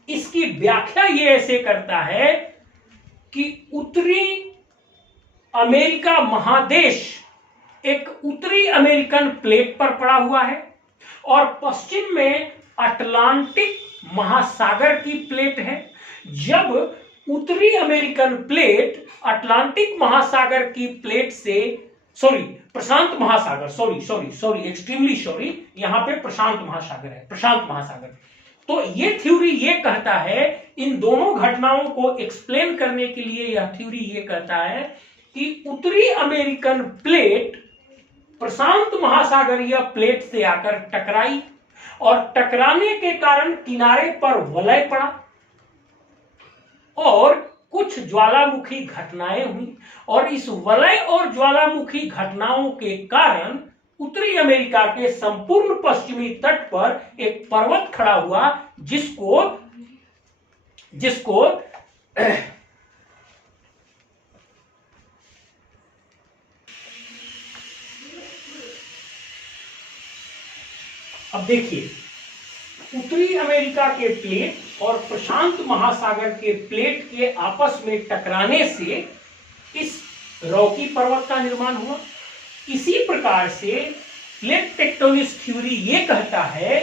इसकी व्याख्या ये ऐसे करता है कि उत्तरी अमेरिका महादेश एक उत्तरी अमेरिकन प्लेट पर पड़ा हुआ है और पश्चिम में अटलांटिक महासागर की प्लेट है। जब उत्तरी अमेरिकन प्लेट अटलांटिक महासागर की प्लेट से प्रशांत महासागर एक्सट्रीमली सॉरी, यहां पे प्रशांत महासागर है, प्रशांत महासागर। तो ये थ्योरी ये कहता है, इन दोनों घटनाओं को एक्सप्लेन करने के लिए यह थ्योरी ये कहता है कि उत्तरी अमेरिकन प्लेट प्रशांत महासागरीय प्लेट से आकर टकराई और टकराने के कारण किनारे पर वलय पड़ा और कुछ ज्वालामुखी घटनाएं हुई, और इस वलय और ज्वालामुखी घटनाओं के कारण उत्तरी अमेरिका के संपूर्ण पश्चिमी तट पर एक पर्वत खड़ा हुआ जिसको अब देखिए, उत्तरी अमेरिका के प्लेट और प्रशांत महासागर के प्लेट के आपस में टकराने से इस रॉकी पर्वत का निर्माण हुआ। इसी प्रकार से प्लेट टेक्टोनिक्स थ्योरी ये कहता है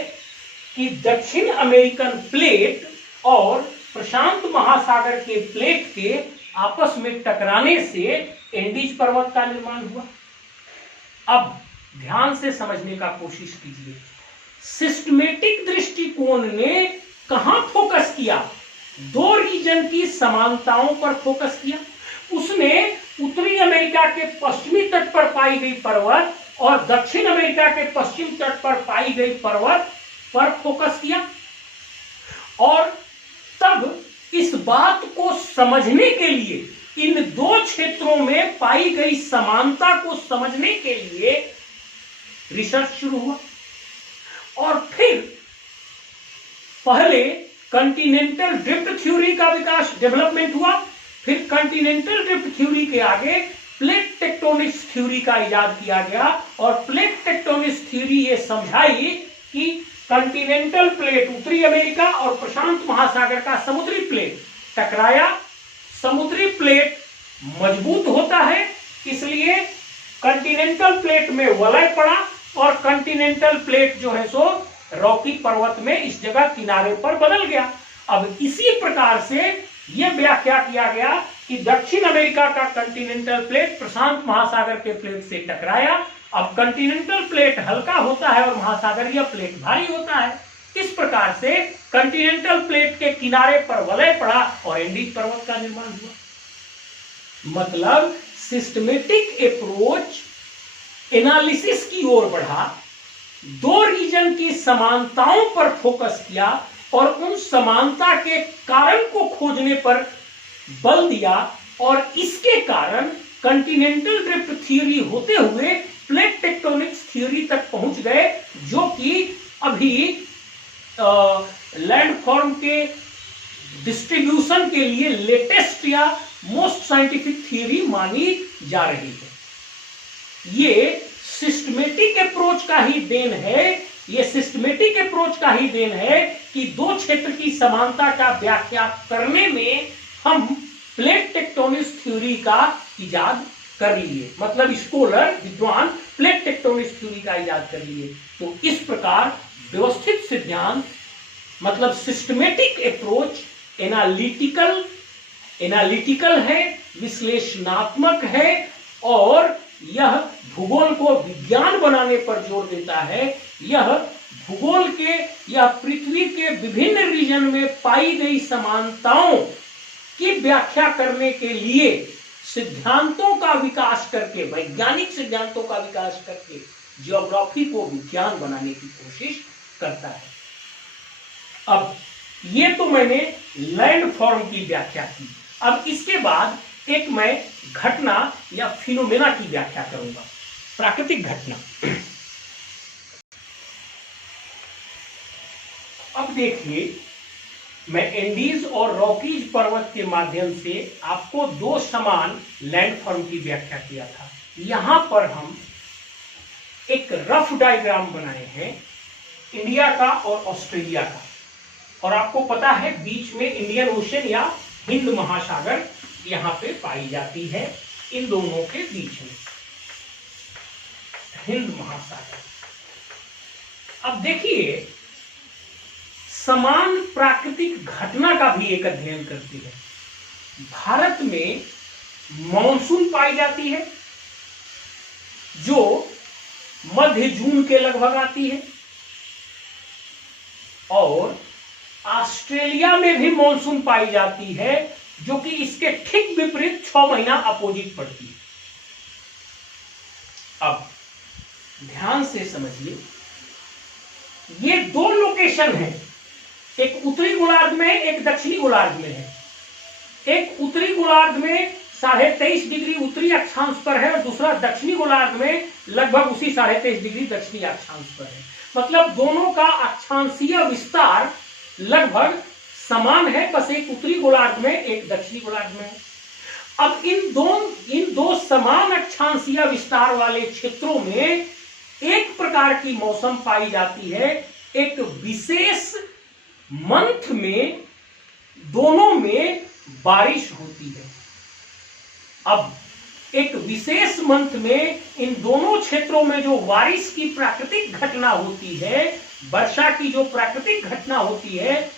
कि दक्षिण अमेरिकन प्लेट और प्रशांत महासागर के प्लेट के आपस में टकराने से एंडीज पर्वत का निर्माण हुआ। अब ध्यान से समझने का कोशिश कीजिए, सिस्टमेटिक दृष्टिकोण ने कहां फोकस किया? 2 रीजन की समानताओं पर फोकस किया। उसने उत्तरी अमेरिका के पश्चिमी तट पर पाई गई पर्वत और दक्षिण अमेरिका के पश्चिम तट पर पाई गई पर्वत पर फोकस किया, और तब इस बात को समझने के लिए, इन 2 क्षेत्रों में पाई गई समानता को समझने के लिए रिसर्च शुरू हुआ। और फिर पहले कंटिनेंटल ड्रिफ्ट थ्योरी का विकास, डेवलपमेंट हुआ, फिर कंटिनेंटल ड्रिफ्ट थ्योरी के आगे प्लेट टेक्टोनिक्स थ्योरी का इजाद किया गया, और प्लेट टेक्टोनिक्स थ्योरी ये समझाई कि कंटिनेंटल प्लेट उत्तरी अमेरिका और प्रशांत महासागर का समुद्री प्लेट टकराया, समुद्री प्लेट मजबूत होता है, इसलिए कंटिनेंटल प्लेट में वलय पड़ा और कंटिनेंटल प्लेट जो है सो रॉकी पर्वत में इस जगह किनारे पर बदल गया। अब इसी प्रकार से यह व्याख्या किया गया कि दक्षिण अमेरिका का कंटिनेंटल प्लेट प्रशांत महासागर के प्लेट से टकराया। अब कंटिनेंटल प्लेट हल्का होता है और महासागरीय प्लेट भारी होता है। इस प्रकार से कंटिनेंटल प्लेट के किनारे पर वलय पड़ा और एंडीज पर्वत का निर्माण हुआ। मतलब सिस्टमेटिक अप्रोच एनालिसिस की ओर बढ़ा, 2 रीजन की समानताओं पर फोकस किया और उन समानता के कारण को खोजने पर बल दिया, और इसके कारण कंटिनेंटल ड्रिफ्ट थ्योरी होते हुए प्लेट टेक्टोनिक्स थ्योरी तक पहुंच गए, जो कि अभी लैंडफॉर्म के डिस्ट्रीब्यूशन के लिए लेटेस्ट या मोस्ट साइंटिफिक थियरी मानी जा रही है। ये सिस्टमेटिक अप्रोच का ही देन है, ये सिस्टमेटिक अप्रोच का ही देन है कि दो क्षेत्र की समानता का व्याख्या करने में हम प्लेट टेक्टोनिक्स थ्योरी का इजाद कर लिए, मतलब स्कॉलर विद्वान प्लेट टेक्टोनिक्स थ्योरी का इजाद कर लिए। तो इस प्रकार व्यवस्थित सिद्धांत मतलब सिस्टमेटिक अप्रोच एनालिटिकल है, विश्लेषणात्मक है और यह भूगोल को विज्ञान बनाने पर जोर देता है। यह भूगोल के या पृथ्वी के विभिन्न रीजन में पाई गई समानताओं की व्याख्या करने के लिए सिद्धांतों का विकास करके, वैज्ञानिक सिद्धांतों का विकास करके जियोग्राफी को विज्ञान बनाने की कोशिश करता है। अब ये तो मैंने लैंडफॉर्म की व्याख्या की। अब इसके बाद एक मैं घटना या फिनोमेना की व्याख्या करूंगा, प्राकृतिक घटना। अब देखिए, मैं एंडीज और रॉकीज पर्वत के माध्यम से आपको दो समान लैंडफॉर्म की व्याख्या किया था। यहां पर हम एक रफ डायग्राम बनाए हैं इंडिया का और ऑस्ट्रेलिया का, और आपको पता है बीच में इंडियन ओशन या हिंद महासागर यहां पे पाई जाती है, इन दोनों के बीच में हिंद महासागर। अब देखिए, समान प्राकृतिक घटना का भी एक अध्ययन करती है। भारत में मॉनसून पाई जाती है जो मध्य जून के लगभग आती है, और ऑस्ट्रेलिया में भी मॉनसून पाई जाती है जो कि इसके ठीक विपरीत 6 महीना अपोजिट पड़ती है। अब ध्यान से समझिए, ये दो लोकेशन है, एक उत्तरी गोलार्ध में एक दक्षिणी गोलार्ध में है। एक उत्तरी गोलार्ध में 23.5 डिग्री उत्तरी अक्षांश पर है और दूसरा दक्षिणी गोलार्ध में लगभग उसी 23.5 डिग्री दक्षिणी अक्षांश पर है। मतलब दोनों का अक्षांशीय विस्तार लगभग समान है, बस एक उत्तरी गोलार्ध में एक दक्षिणी गोलार्ध में है। अब इन दो समान अक्षांशीय विस्तार वाले क्षेत्रों में एक प्रकार की मौसम पाई जाती है। एक विशेष मंथ में दोनों में बारिश होती है। अब एक विशेष मंथ में इन दोनों क्षेत्रों में जो बारिश की प्राकृतिक घटना होती है, वर्षा की जो प्राकृतिक घटना होती है,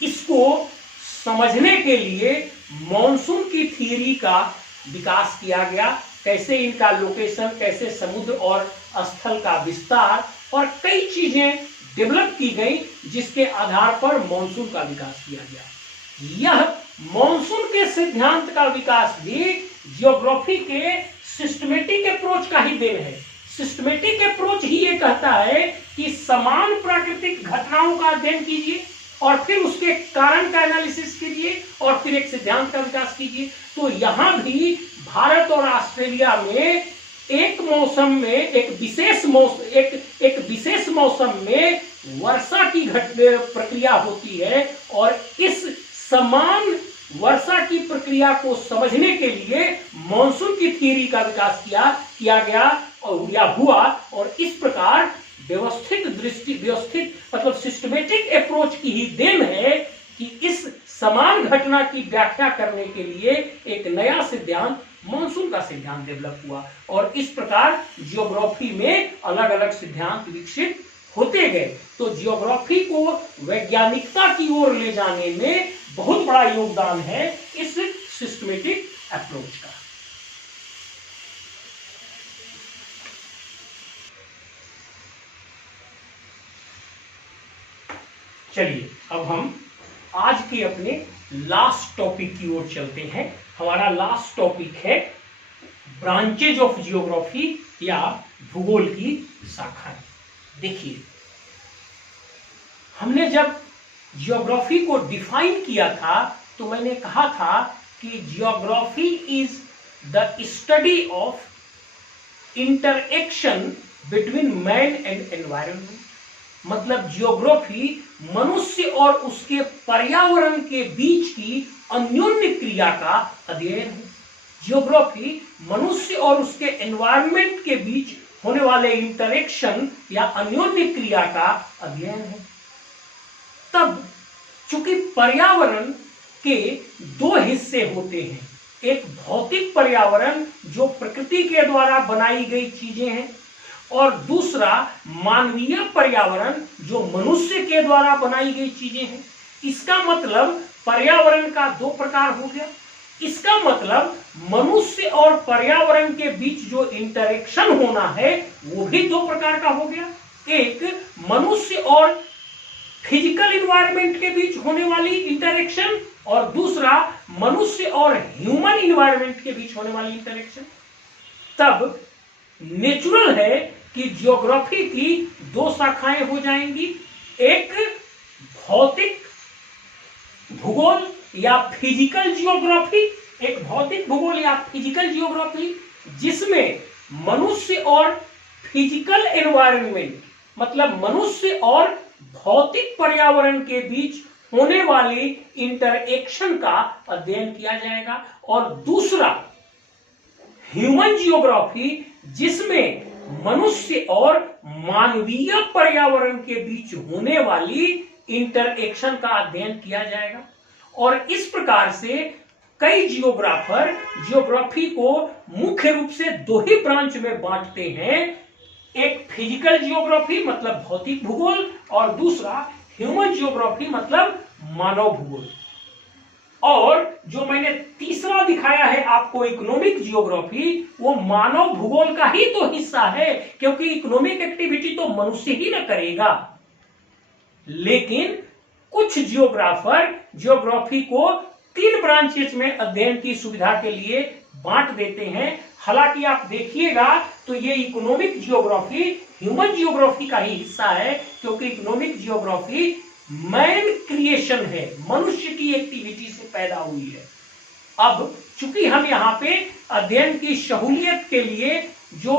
इसको समझने के लिए मॉनसून की थियरी का विकास किया गया। कैसे इनका लोकेशन, कैसे समुद्र और स्थल का विस्तार और कई चीजें डेवलप की गई, जिसके आधार पर मॉनसून का विकास किया गया। यह मॉनसून के सिद्धांत का विकास भी जियोग्राफी के सिस्टमेटिक अप्रोच का ही देन है। सिस्टमेटिक अप्रोच ही ये कहता है कि समान प्राकृतिक घटनाओं का अध्ययन कीजिए और फिर उसके कारण का एनालिसिस कीजिए और फिर एक सिद्धांत का विकास कीजिए। तो यहां भी भारत और ऑस्ट्रेलिया में एक मौसम में एक विशेष मौसम में वर्षा की प्रक्रिया होती है, और इस समान वर्षा की प्रक्रिया को समझने के लिए मॉनसून की थियरी का विकास किया गया और या हुआ। और इस प्रकार व्यवस्थित मतलब सिस्टमेटिक अप्रोच की ही देन है कि इस समान घटना की व्याख्या करने के लिए एक नया सिद्धांत, मॉनसून का सिद्धांत डेवलप हुआ। और इस प्रकार जियोग्राफी में अलग अलग सिद्धांत विकसित होते गए। तो जियोग्राफी को वैज्ञानिकता की ओर ले जाने में बहुत बड़ा योगदान है इस सिस्टमेटिक अप्रोच का। चलिए, अब हम आज के अपने लास्ट टॉपिक की ओर चलते हैं। हमारा लास्ट टॉपिक है ब्रांचेज ऑफ जियोग्राफी या भूगोल की शाखाएं। देखिए, हमने जब जियोग्राफी को डिफाइन किया था तो मैंने कहा था कि geography is the study of interaction between man and environment. मतलब जियोग्राफी मनुष्य और उसके पर्यावरण के बीच की अन्योन्य क्रिया का अध्ययन है। जियोग्राफी मनुष्य और उसके एनवायरनमेंट के बीच होने वाले इंटरेक्शन या अन्योन्य क्रिया का अध्ययन है। तब चूंकि पर्यावरण के दो हिस्से होते हैं, एक भौतिक पर्यावरण जो प्रकृति के द्वारा बनाई गई चीजें हैं, और दूसरा मानवीय पर्यावरण जो मनुष्य के द्वारा बनाई गई चीजें हैं। इसका मतलब पर्यावरण का दो प्रकार हो गया। इसका मतलब मनुष्य और पर्यावरण के बीच जो इंटरेक्शन होना है वो भी दो प्रकार का हो गया। एक मनुष्य और फिजिकल इन्वायरमेंट के बीच होने वाली इंटरेक्शन, और दूसरा मनुष्य और ह्यूमन इन्वायरमेंट के बीच होने वाली इंटरेक्शन। तब नेचुरल है कि जियोग्राफी की दो शाखाएं हो जाएंगी, एक भौतिक भूगोल या फिजिकल जियोग्राफी, एक भौतिक भूगोल या फिजिकल जियोग्राफी जिसमें मनुष्य और फिजिकल एनवायरनमेंट मतलब मनुष्य और भौतिक पर्यावरण के बीच होने वाली इंटरएक्शन का अध्ययन किया जाएगा, और दूसरा ह्यूमन जियोग्राफी जिसमें मनुष्य और मानवीय पर्यावरण के बीच होने वाली इंटरएक्शन का अध्ययन किया जाएगा। और इस प्रकार से कई जियोग्राफर जियोग्राफी को मुख्य रूप से दो ही ब्रांच में बांटते हैं, एक फिजिकल जियोग्राफी मतलब भौतिक भूगोल, और दूसरा ह्यूमन जियोग्राफी मतलब मानव भूगोल। और जो मैंने तीसरा दिखाया है आपको इकोनॉमिक जियोग्राफी, वो मानव भूगोल का ही तो हिस्सा है, क्योंकि इकोनॉमिक एक्टिविटी तो मनुष्य ही ना करेगा। लेकिन कुछ जियोग्राफर जियोग्राफी को तीन ब्रांचेस में अध्ययन की सुविधा के लिए बांट देते हैं। हालांकि आप देखिएगा तो ये इकोनॉमिक जियोग्राफी ह्यूमन जियोग्राफी का ही हिस्सा है, क्योंकि इकोनॉमिक जियोग्राफी मैन क्रिएशन है, मनुष्य की एक्टिविटी से पैदा हुई है। अब चूंकि हम यहाँ पे अध्ययन की सहूलियत के लिए जो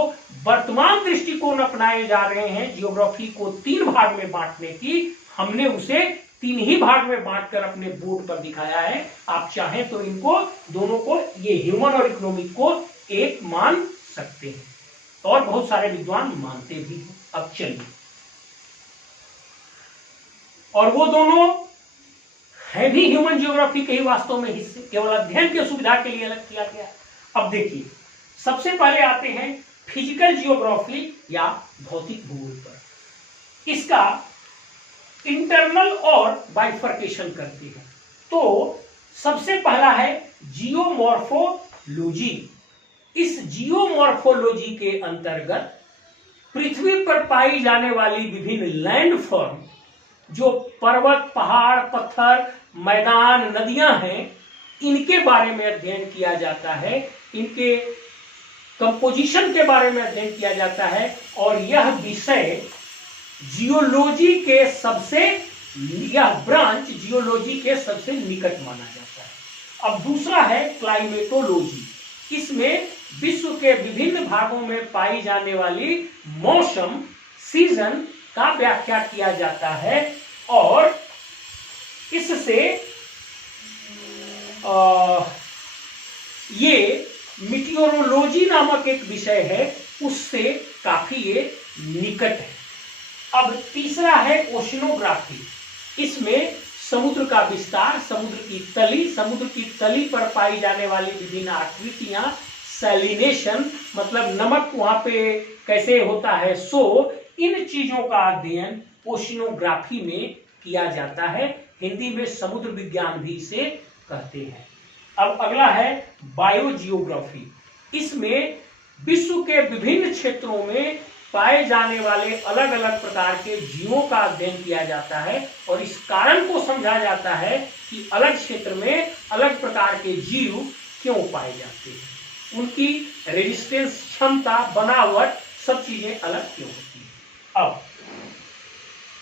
वर्तमान दृष्टिकोण अपनाए जा रहे हैं जियोग्राफी को तीन भाग में बांटने की, हमने उसे तीन ही भाग में बांटकर अपने बोर्ड पर दिखाया है। आप चाहें तो इनको दोनों को, ये ह्यूमन और इकोनॉमिक को एक मान सकते हैं, और बहुत सारे विद्वान मानते भी हैं। अब चलिए, और वो दोनों है भी ह्यूमन जियोग्राफी के ही वास्तव में हिस्से, केवल अध्ययन की सुविधा के लिए अलग किया गया। अब देखिए, सबसे पहले आते हैं फिजिकल जियोग्राफी या भौतिक भूगोल पर। इसका इंटरनल और बाइफर्केशन करते हैं। तो सबसे पहला है जियोमॉर्फोलॉजी। इस जियोमॉर्फोलॉजी के अंतर्गत पृथ्वी पर पाई जाने वाली विभिन्न लैंडफॉर्म, जो पर्वत, पहाड़, पत्थर, मैदान, नदियां हैं, इनके बारे में अध्ययन किया जाता है, इनके कंपोजिशन के बारे में अध्ययन किया जाता है, और यह विषय जियोलॉजी के सबसे, यह ब्रांच जियोलॉजी के सबसे निकट माना जाता है। अब दूसरा है क्लाइमेटोलॉजी। इसमें विश्व के विभिन्न भागों में पाई जाने वाली मौसम, सीजन का व्याख्या किया जाता है, और इससे ये मीटियोरोलॉजी नामक एक विषय है, उससे काफी ये निकट है। अब तीसरा है ओशनोग्राफी। इसमें समुद्र का विस्तार, समुद्र की तली पर पाई जाने वाली विभिन्न आकृतियां, सैलिनेशन मतलब नमक वहां पे कैसे होता है, सो इन चीजों का अध्ययन ओशनोग्राफी में किया जाता है। हिंदी में समुद्र विज्ञान भी इसे कहते हैं। अब अगला है बायोजियोग्राफी। इसमें विश्व के विभिन्न क्षेत्रों में पाए जाने वाले अलग अलग प्रकार के जीवों का अध्ययन किया जाता है, और इस कारण को समझा जाता है कि अलग क्षेत्र में अलग प्रकार के जीव क्यों पाए जाते हैं, उनकी रेजिस्टेंस क्षमता, बनावट, सब चीजें अलग क्यों होती है। अब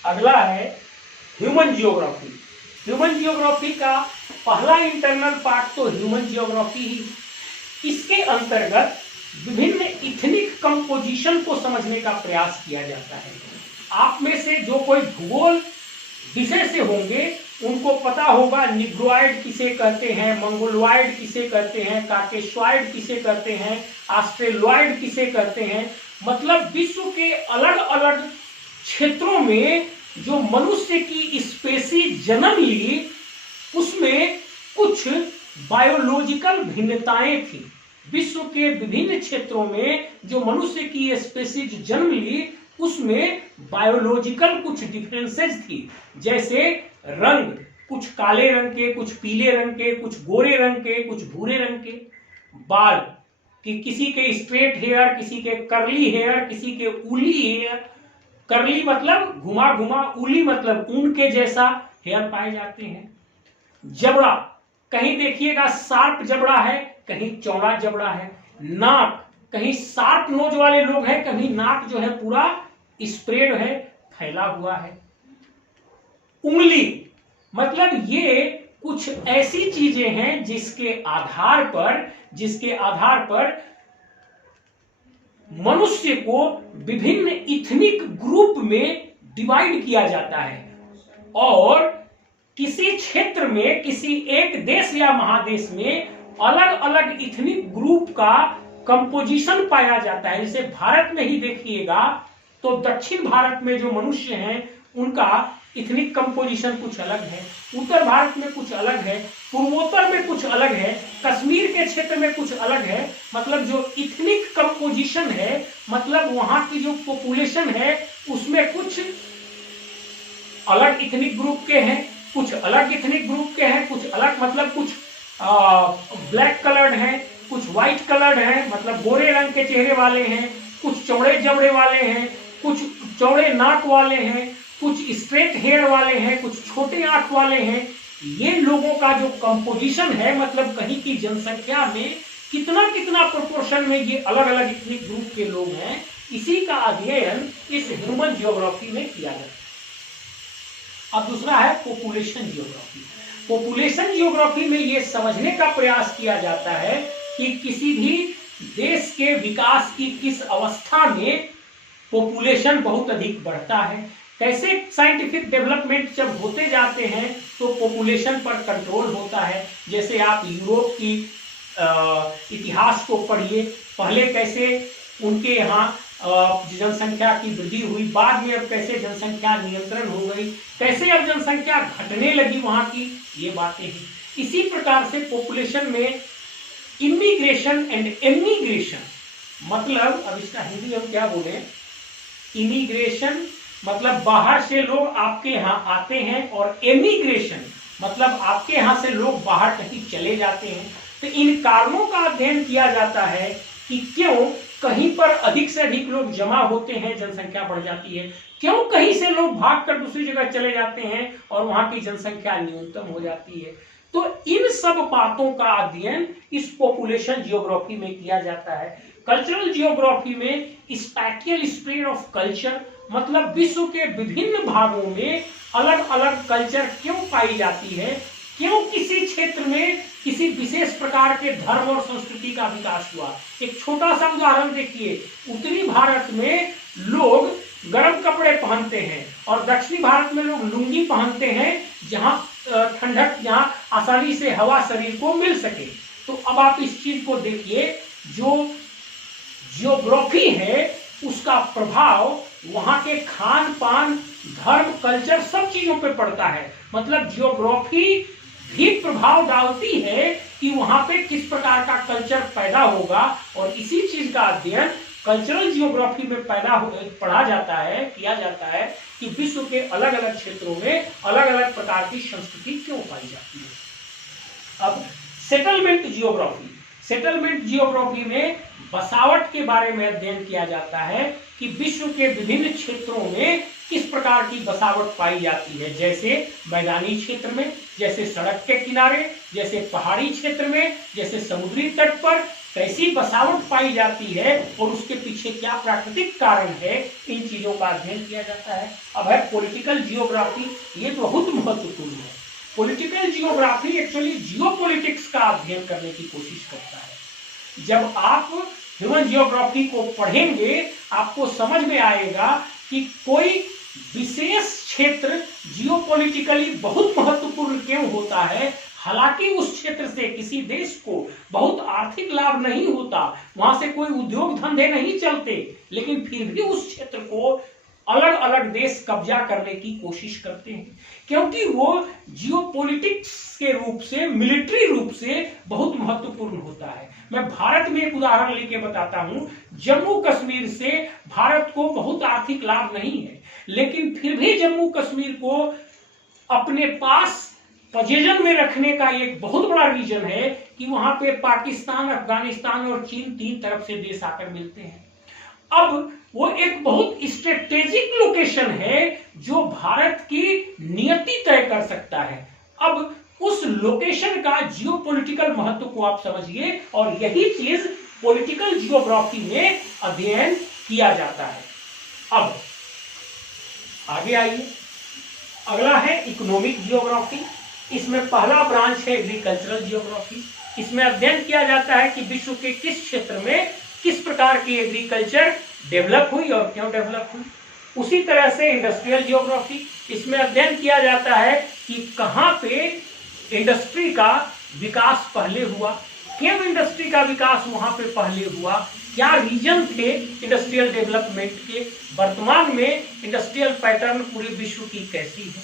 अगला है ह्यूमन जियोग्राफी। ह्यूमन जियोग्राफी का पहला इंटरनल पार्ट तो ह्यूमन जियोग्राफी ही। इसके अंतर्गत विभिन्न इथनिक कंपोजिशन को समझने का प्रयास किया जाता है। आप में से जो कोई भूगोल विषय से होंगे उनको पता होगा निग्रोइड किसे कहते हैं, मंगोलॉइड किसे कहते हैं, काकेशॉइड किसे कहते हैं, ऑस्ट्रेलॉइड किसे कहते हैं। मतलब विश्व के अलग अलग क्षेत्रों में जो मनुष्य की स्पेसीज जन्म ली उसमें कुछ बायोलॉजिकल भिन्नताएं थी। विश्व के विभिन्न क्षेत्रों में जो मनुष्य की स्पेसीज जन्म ली उसमें बायोलॉजिकल कुछ डिफरेंसेस थी। जैसे रंग, कुछ काले रंग के, कुछ पीले रंग के, कुछ गोरे रंग के, कुछ भूरे रंग के। बाल कि किसी के स्ट्रेट हेयर, किसी के कर्ली हेयर, किसी के ऊली हेयर। कर्ली मतलब घुमा घुमा, ऊली मतलब ऊन के जैसा हेयर पाए जाते हैं। जबड़ा, कहीं देखिएगा शार्प जबड़ा है, कहीं चौड़ा जबड़ा है। नाक, कहीं शार्प नोज वाले लोग हैं, कहीं नाक जो है पूरा स्प्रेड है, फैला हुआ है। उंगली मतलब ये कुछ ऐसी चीजें हैं जिसके आधार पर मनुष्य को विभिन्न इथनिक ग्रुप में डिवाइड किया जाता है और किसी क्षेत्र में, किसी एक देश या महादेश में अलग अलग इथनिक ग्रुप का कंपोजिशन पाया जाता है। जैसे भारत में ही देखिएगा तो दक्षिण भारत में जो मनुष्य हैं उनका इथनिक कंपोजिशन कुछ अलग है, उत्तर भारत में कुछ अलग है, पूर्वोत्तर में कुछ अलग है, कश्मीर के क्षेत्र में कुछ अलग है। मतलब जो इथनिक कंपोजिशन है, मतलब वहां की जो पॉपुलेशन है उसमें कुछ अलग इथनिक ग्रुप के हैं, कुछ अलग इथनिक ग्रुप के हैं, कुछ अलग मतलब कुछ ब्लैक कलर्ड हैं, कुछ व्हाइट कलर्ड हैं, मतलब गोरे रंग के चेहरे वाले हैं, कुछ चौड़े जबड़े वाले हैं, कुछ चौड़े नाक वाले हैं, कुछ स्ट्रेट हेयर वाले हैं, कुछ छोटे आंख वाले हैं। ये लोगों का जो कंपोजिशन है, मतलब कहीं की जनसंख्या में कितना कितना प्रोपोर्शन में ये अलग अलग इथनिक ग्रुप के लोग हैं, इसी का अध्ययन इस ह्यूमन जियोग्राफी में किया जाता है। अब दूसरा है पॉपुलेशन जियोग्राफी। पॉपुलेशन जियोग्राफी में ये समझने का प्रयास किया जाता है कि किसी भी देश के विकास की किस अवस्था में पॉपुलेशन बहुत अधिक बढ़ता है, कैसे साइंटिफिक डेवलपमेंट जब होते जाते हैं तो पॉपुलेशन पर कंट्रोल होता है। जैसे आप यूरोप की इतिहास को पढ़िए, पहले कैसे उनके यहाँ जनसंख्या की वृद्धि हुई, बाद में अब कैसे जनसंख्या नियंत्रण हो गई, कैसे अब जनसंख्या घटने लगी वहां की, ये बातें हैं। इसी प्रकार से पॉपुलेशन में इमिग्रेशन एंड एमिग्रेशन, मतलब अब इसका हिंदी हम क्या बोले, इमिग्रेशन मतलब बाहर से लोग आपके यहाँ आते हैं और एमिग्रेशन मतलब आपके यहाँ से लोग बाहर कहीं चले जाते हैं। तो इन कारणों का अध्ययन किया जाता है कि क्यों कहीं पर अधिक से अधिक लोग जमा होते हैं, जनसंख्या बढ़ जाती है, क्यों कहीं से लोग भागकर दूसरी जगह चले जाते हैं और वहां की जनसंख्या न्यूनतम हो जाती है। तो इन सब बातों का अध्ययन इस पॉपुलेशन जियोग्राफी में किया जाता है। कल्चरल जियोग्राफी में स्पैटियल स्प्रेड ऑफ कल्चर, मतलब विश्व के विभिन्न भागों में अलग अलग कल्चर क्यों पाई जाती है, क्यों किसी क्षेत्र में किसी विशेष प्रकार के धर्म और संस्कृति का विकास हुआ। एक छोटा सा उदाहरण देखिए, उत्तरी भारत में लोग गर्म कपड़े पहनते हैं और दक्षिणी भारत में लोग लुंगी पहनते हैं, जहां ठंडक, जहां आसानी से हवा शरीर को मिल सके। तो अब आप इस चीज को देखिए, जो जियोग्राफी है उसका प्रभाव वहां के खान पान, धर्म, कल्चर सब चीजों पे पड़ता है। मतलब जियोग्राफी भी प्रभाव डालती है कि वहां पे किस प्रकार का कल्चर पैदा होगा, और इसी चीज का अध्ययन कल्चरल जियोग्राफी में पढ़ा जाता है, किया जाता है कि विश्व के अलग अलग क्षेत्रों में अलग अलग प्रकार की संस्कृति क्यों पाई जाती है। अब सेटलमेंट जियोग्राफी, सेटलमेंट जियोग्राफी में बसावट के बारे में अध्ययन किया जाता है कि विश्व के विभिन्न क्षेत्रों में किस प्रकार की बसावट पाई जाती है। जैसे मैदानी क्षेत्र में, जैसे सड़क के किनारे, जैसे पहाड़ी क्षेत्र में, जैसे समुद्री तट पर कैसी बसावट पाई जाती है और उसके पीछे क्या प्राकृतिक कारण है, इन चीजों का अध्ययन किया जाता है। अब है पॉलिटिकल जियोग्राफी, ये बहुत महत्वपूर्ण है। पॉलिटिकल जियोग्राफी एक्चुअली जियोपॉलिटिक्स का अध्ययन करने की कोशिश करता है। जब आप ह्यूमन जियोग्राफी को पढ़ेंगे आपको समझ में आएगा कि कोई विशेष क्षेत्र जियोपॉलिटिकली बहुत महत्वपूर्ण क्यों होता है? हालांकि उस क्षेत्र से किसी देश को बहुत आर्थिक लाभ नहीं होता, वहां से कोई उद्योग धंधे नहीं चलते, लेकिन फिर भी उस क्षेत्र को अलग अलग देश कब्जा करने की कोशिश करते हैं, क्योंकि वो जियोपॉलिटिक्स के रूप से, मिलिट्री रूप से बहुत महत्वपूर्ण होता है। मैं भारत में एक उदाहरण लेके बताता हूं। जम्मू कश्मीर से भारत को बहुत आर्थिक लाभ नहीं है, लेकिन फिर भी जम्मू कश्मीर को अपने पास पोजीशन में रखने का एक बहुत बड़ा रीजन है कि वहां पे पाकिस्तान, अफगानिस्तान और चीन तीन तरफ से देश आकर मिलते हैं। अब वो एक बहुत स्ट्रेटेजिक लोकेशन है जो भारत की नियति तय कर सकता है। अब उस लोकेशन का जियोपॉलिटिकल महत्व को आप समझिए, और यही चीज पॉलिटिकल जियोग्राफी में अध्ययन किया जाता है। अब आगे आइए, अगला है इकोनॉमिक जियोग्राफी। इसमें पहला ब्रांच है एग्रीकल्चरल जियोग्राफी। इसमें अध्ययन किया जाता है कि विश्व के किस क्षेत्र में किस प्रकार की एग्रीकल्चर डेवलप हुई और क्यों डेवलप हुई। उसी तरह से इंडस्ट्रियल जियोग्राफी, इसमें अध्ययन किया जाता है कि कहाँ पे इंडस्ट्री का विकास पहले हुआ, क्यों इंडस्ट्री का विकास वहां पे पहले हुआ, क्या रीजन थे इंडस्ट्रियल डेवलपमेंट के, वर्तमान में इंडस्ट्रियल पैटर्न पूरे विश्व की कैसी है।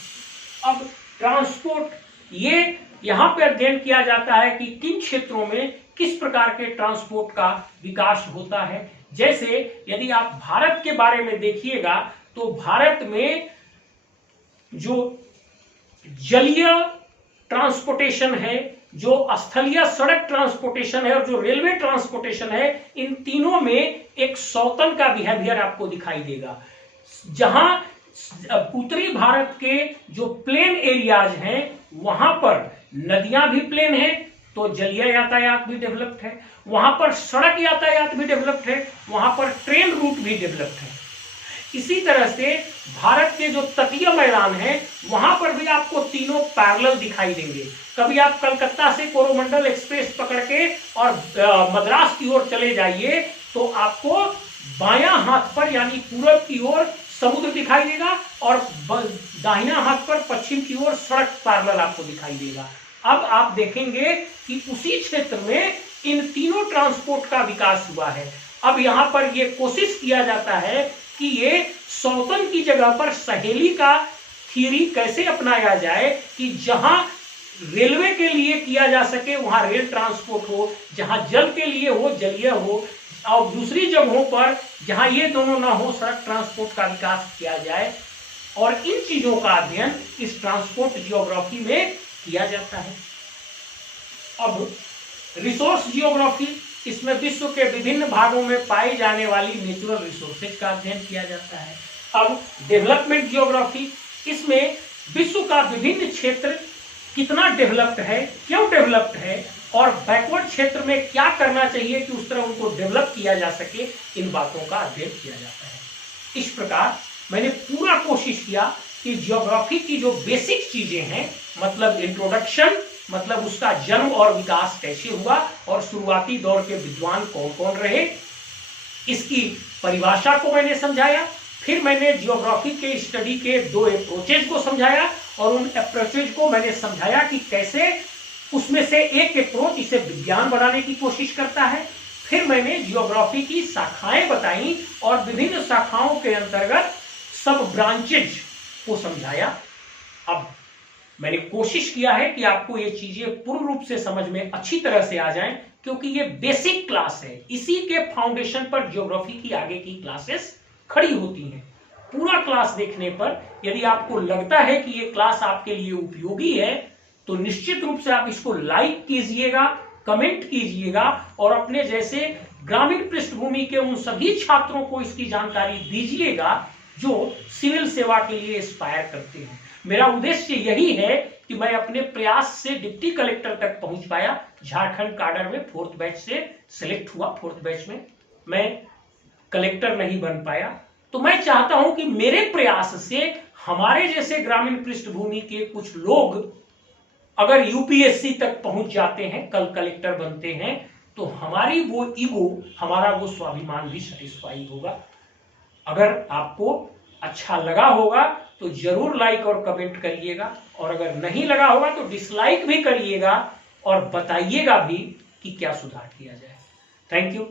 अब ट्रांसपोर्ट, ये यहाँ पे अध्ययन किया जाता है कि किन क्षेत्रों में किस प्रकार के ट्रांसपोर्ट का विकास होता है। जैसे यदि आप भारत के बारे में देखिएगा तो भारत में जो जलीय ट्रांसपोर्टेशन है, जो स्थलीय सड़क ट्रांसपोर्टेशन है और जो रेलवे ट्रांसपोर्टेशन है, इन तीनों में एक सौतन का बिहेवियर आपको दिखाई देगा। जहां उत्तरी भारत के जो प्लेन एरियाज हैं वहां पर नदियां भी प्लेन हैं तो जलीय यातायात भी डेवलप्ड है, वहां पर सड़क यातायात भी डेवलप्ड है, वहां पर ट्रेन रूट भी डेवलप्ड है। इसी तरह से भारत के जो तटीय मैदान हैं वहां पर भी आपको तीनों पैरेलल दिखाई देंगे। कभी आप कलकत्ता से कोरोमंडल एक्सप्रेस पकड़ के और मद्रास की ओर चले जाइए तो आपको बायां हाथ पर यानी पूरब की ओर समुद्र दिखाई देगा और दाहिना हाथ पर पश्चिम की ओर सड़क पैरेलल आपको दिखाई देगा। अब आप देखेंगे कि उसी क्षेत्र में इन तीनों ट्रांसपोर्ट का विकास हुआ है। अब यहाँ पर यह कोशिश किया जाता है कि ये सौतन की जगह पर सहेली का थ्योरी कैसे अपनाया जाए कि जहां रेलवे के लिए किया जा सके वहां रेल ट्रांसपोर्ट हो, जहां जल के लिए हो जलीय हो, और दूसरी जगहों पर जहां ये दोनों ना हो सड़क ट्रांसपोर्ट का विकास किया जाए। और इन चीजों का अध्ययन इस ट्रांसपोर्ट जियोग्राफी में किया जाता है। अब रिसोर्स जियोग्राफी, इसमें विश्व के विभिन्न भागों में पाई जाने वाली नेचुरल रिसोर्सेज का अध्ययन किया जाता है। अब डेवलपमेंट जियोग्राफी, इसमें विश्व का विभिन्न क्षेत्र कितना डेवलप्ड है, क्यों डेवलप्ड है और बैकवर्ड क्षेत्र में क्या करना चाहिए कि उस तरह उनको डेवलप किया जा सके, इन बातों का अध्ययन किया जाता है। इस प्रकार मैंने पूरा कोशिश किया कि जियोग्राफी की जो बेसिक चीजें हैं, मतलब इंट्रोडक्शन, मतलब उसका जन्म और विकास कैसे हुआ और शुरुआती दौर के विद्वान कौन कौन रहे, इसकी परिभाषा को मैंने समझाया। फिर मैंने जियोग्राफी के स्टडी के दो अप्रोचेज को समझाया और उन अप्रोचेज को मैंने समझाया कि कैसे उसमें से एक अप्रोच इसे विज्ञान बनाने की कोशिश करता है। फिर मैंने जियोग्राफी की शाखाएं बताई और विभिन्न शाखाओं के अंतर्गत सब ब्रांचेज को समझाया। अब मैंने कोशिश किया है कि आपको ये चीजें पूर्ण रूप से समझ में अच्छी तरह से आ जाएं, क्योंकि ये बेसिक क्लास है। इसी के फाउंडेशन पर जियोग्राफी की आगे की क्लासेस खड़ी होती हैं। पूरा क्लास देखने पर यदि आपको लगता है कि ये क्लास आपके लिए उपयोगी है तो निश्चित रूप से आप इसको लाइक कीजिएगा, कमेंट कीजिएगा और अपने जैसे ग्रामीण पृष्ठभूमि के उन सभी छात्रों को इसकी जानकारी दीजिएगा जो सिविल सेवा के लिए एस्पायर करते हैं। मेरा उद्देश्य यही है कि मैं अपने प्रयास से डिप्टी कलेक्टर तक पहुंच पाया। झारखंड काडर में 4th बैच से सिलेक्ट हुआ, 4th बैच में मैं कलेक्टर नहीं बन पाया। तो मैं चाहता हूं कि मेरे प्रयास से हमारे जैसे ग्रामीण पृष्ठभूमि के कुछ लोग अगर यूपीएससी तक पहुंच जाते हैं, कल कलेक्टर बनते हैं, तो हमारी वो ईगो, हमारा वो स्वाभिमान भी सेटिस्फाई होगा। अगर आपको अच्छा लगा होगा तो जरूर लाइक और कमेंट करिएगा, और अगर नहीं लगा होगा तो डिसलाइक भी करिएगा और बताइएगा भी कि क्या सुधार किया जाए। Thank you.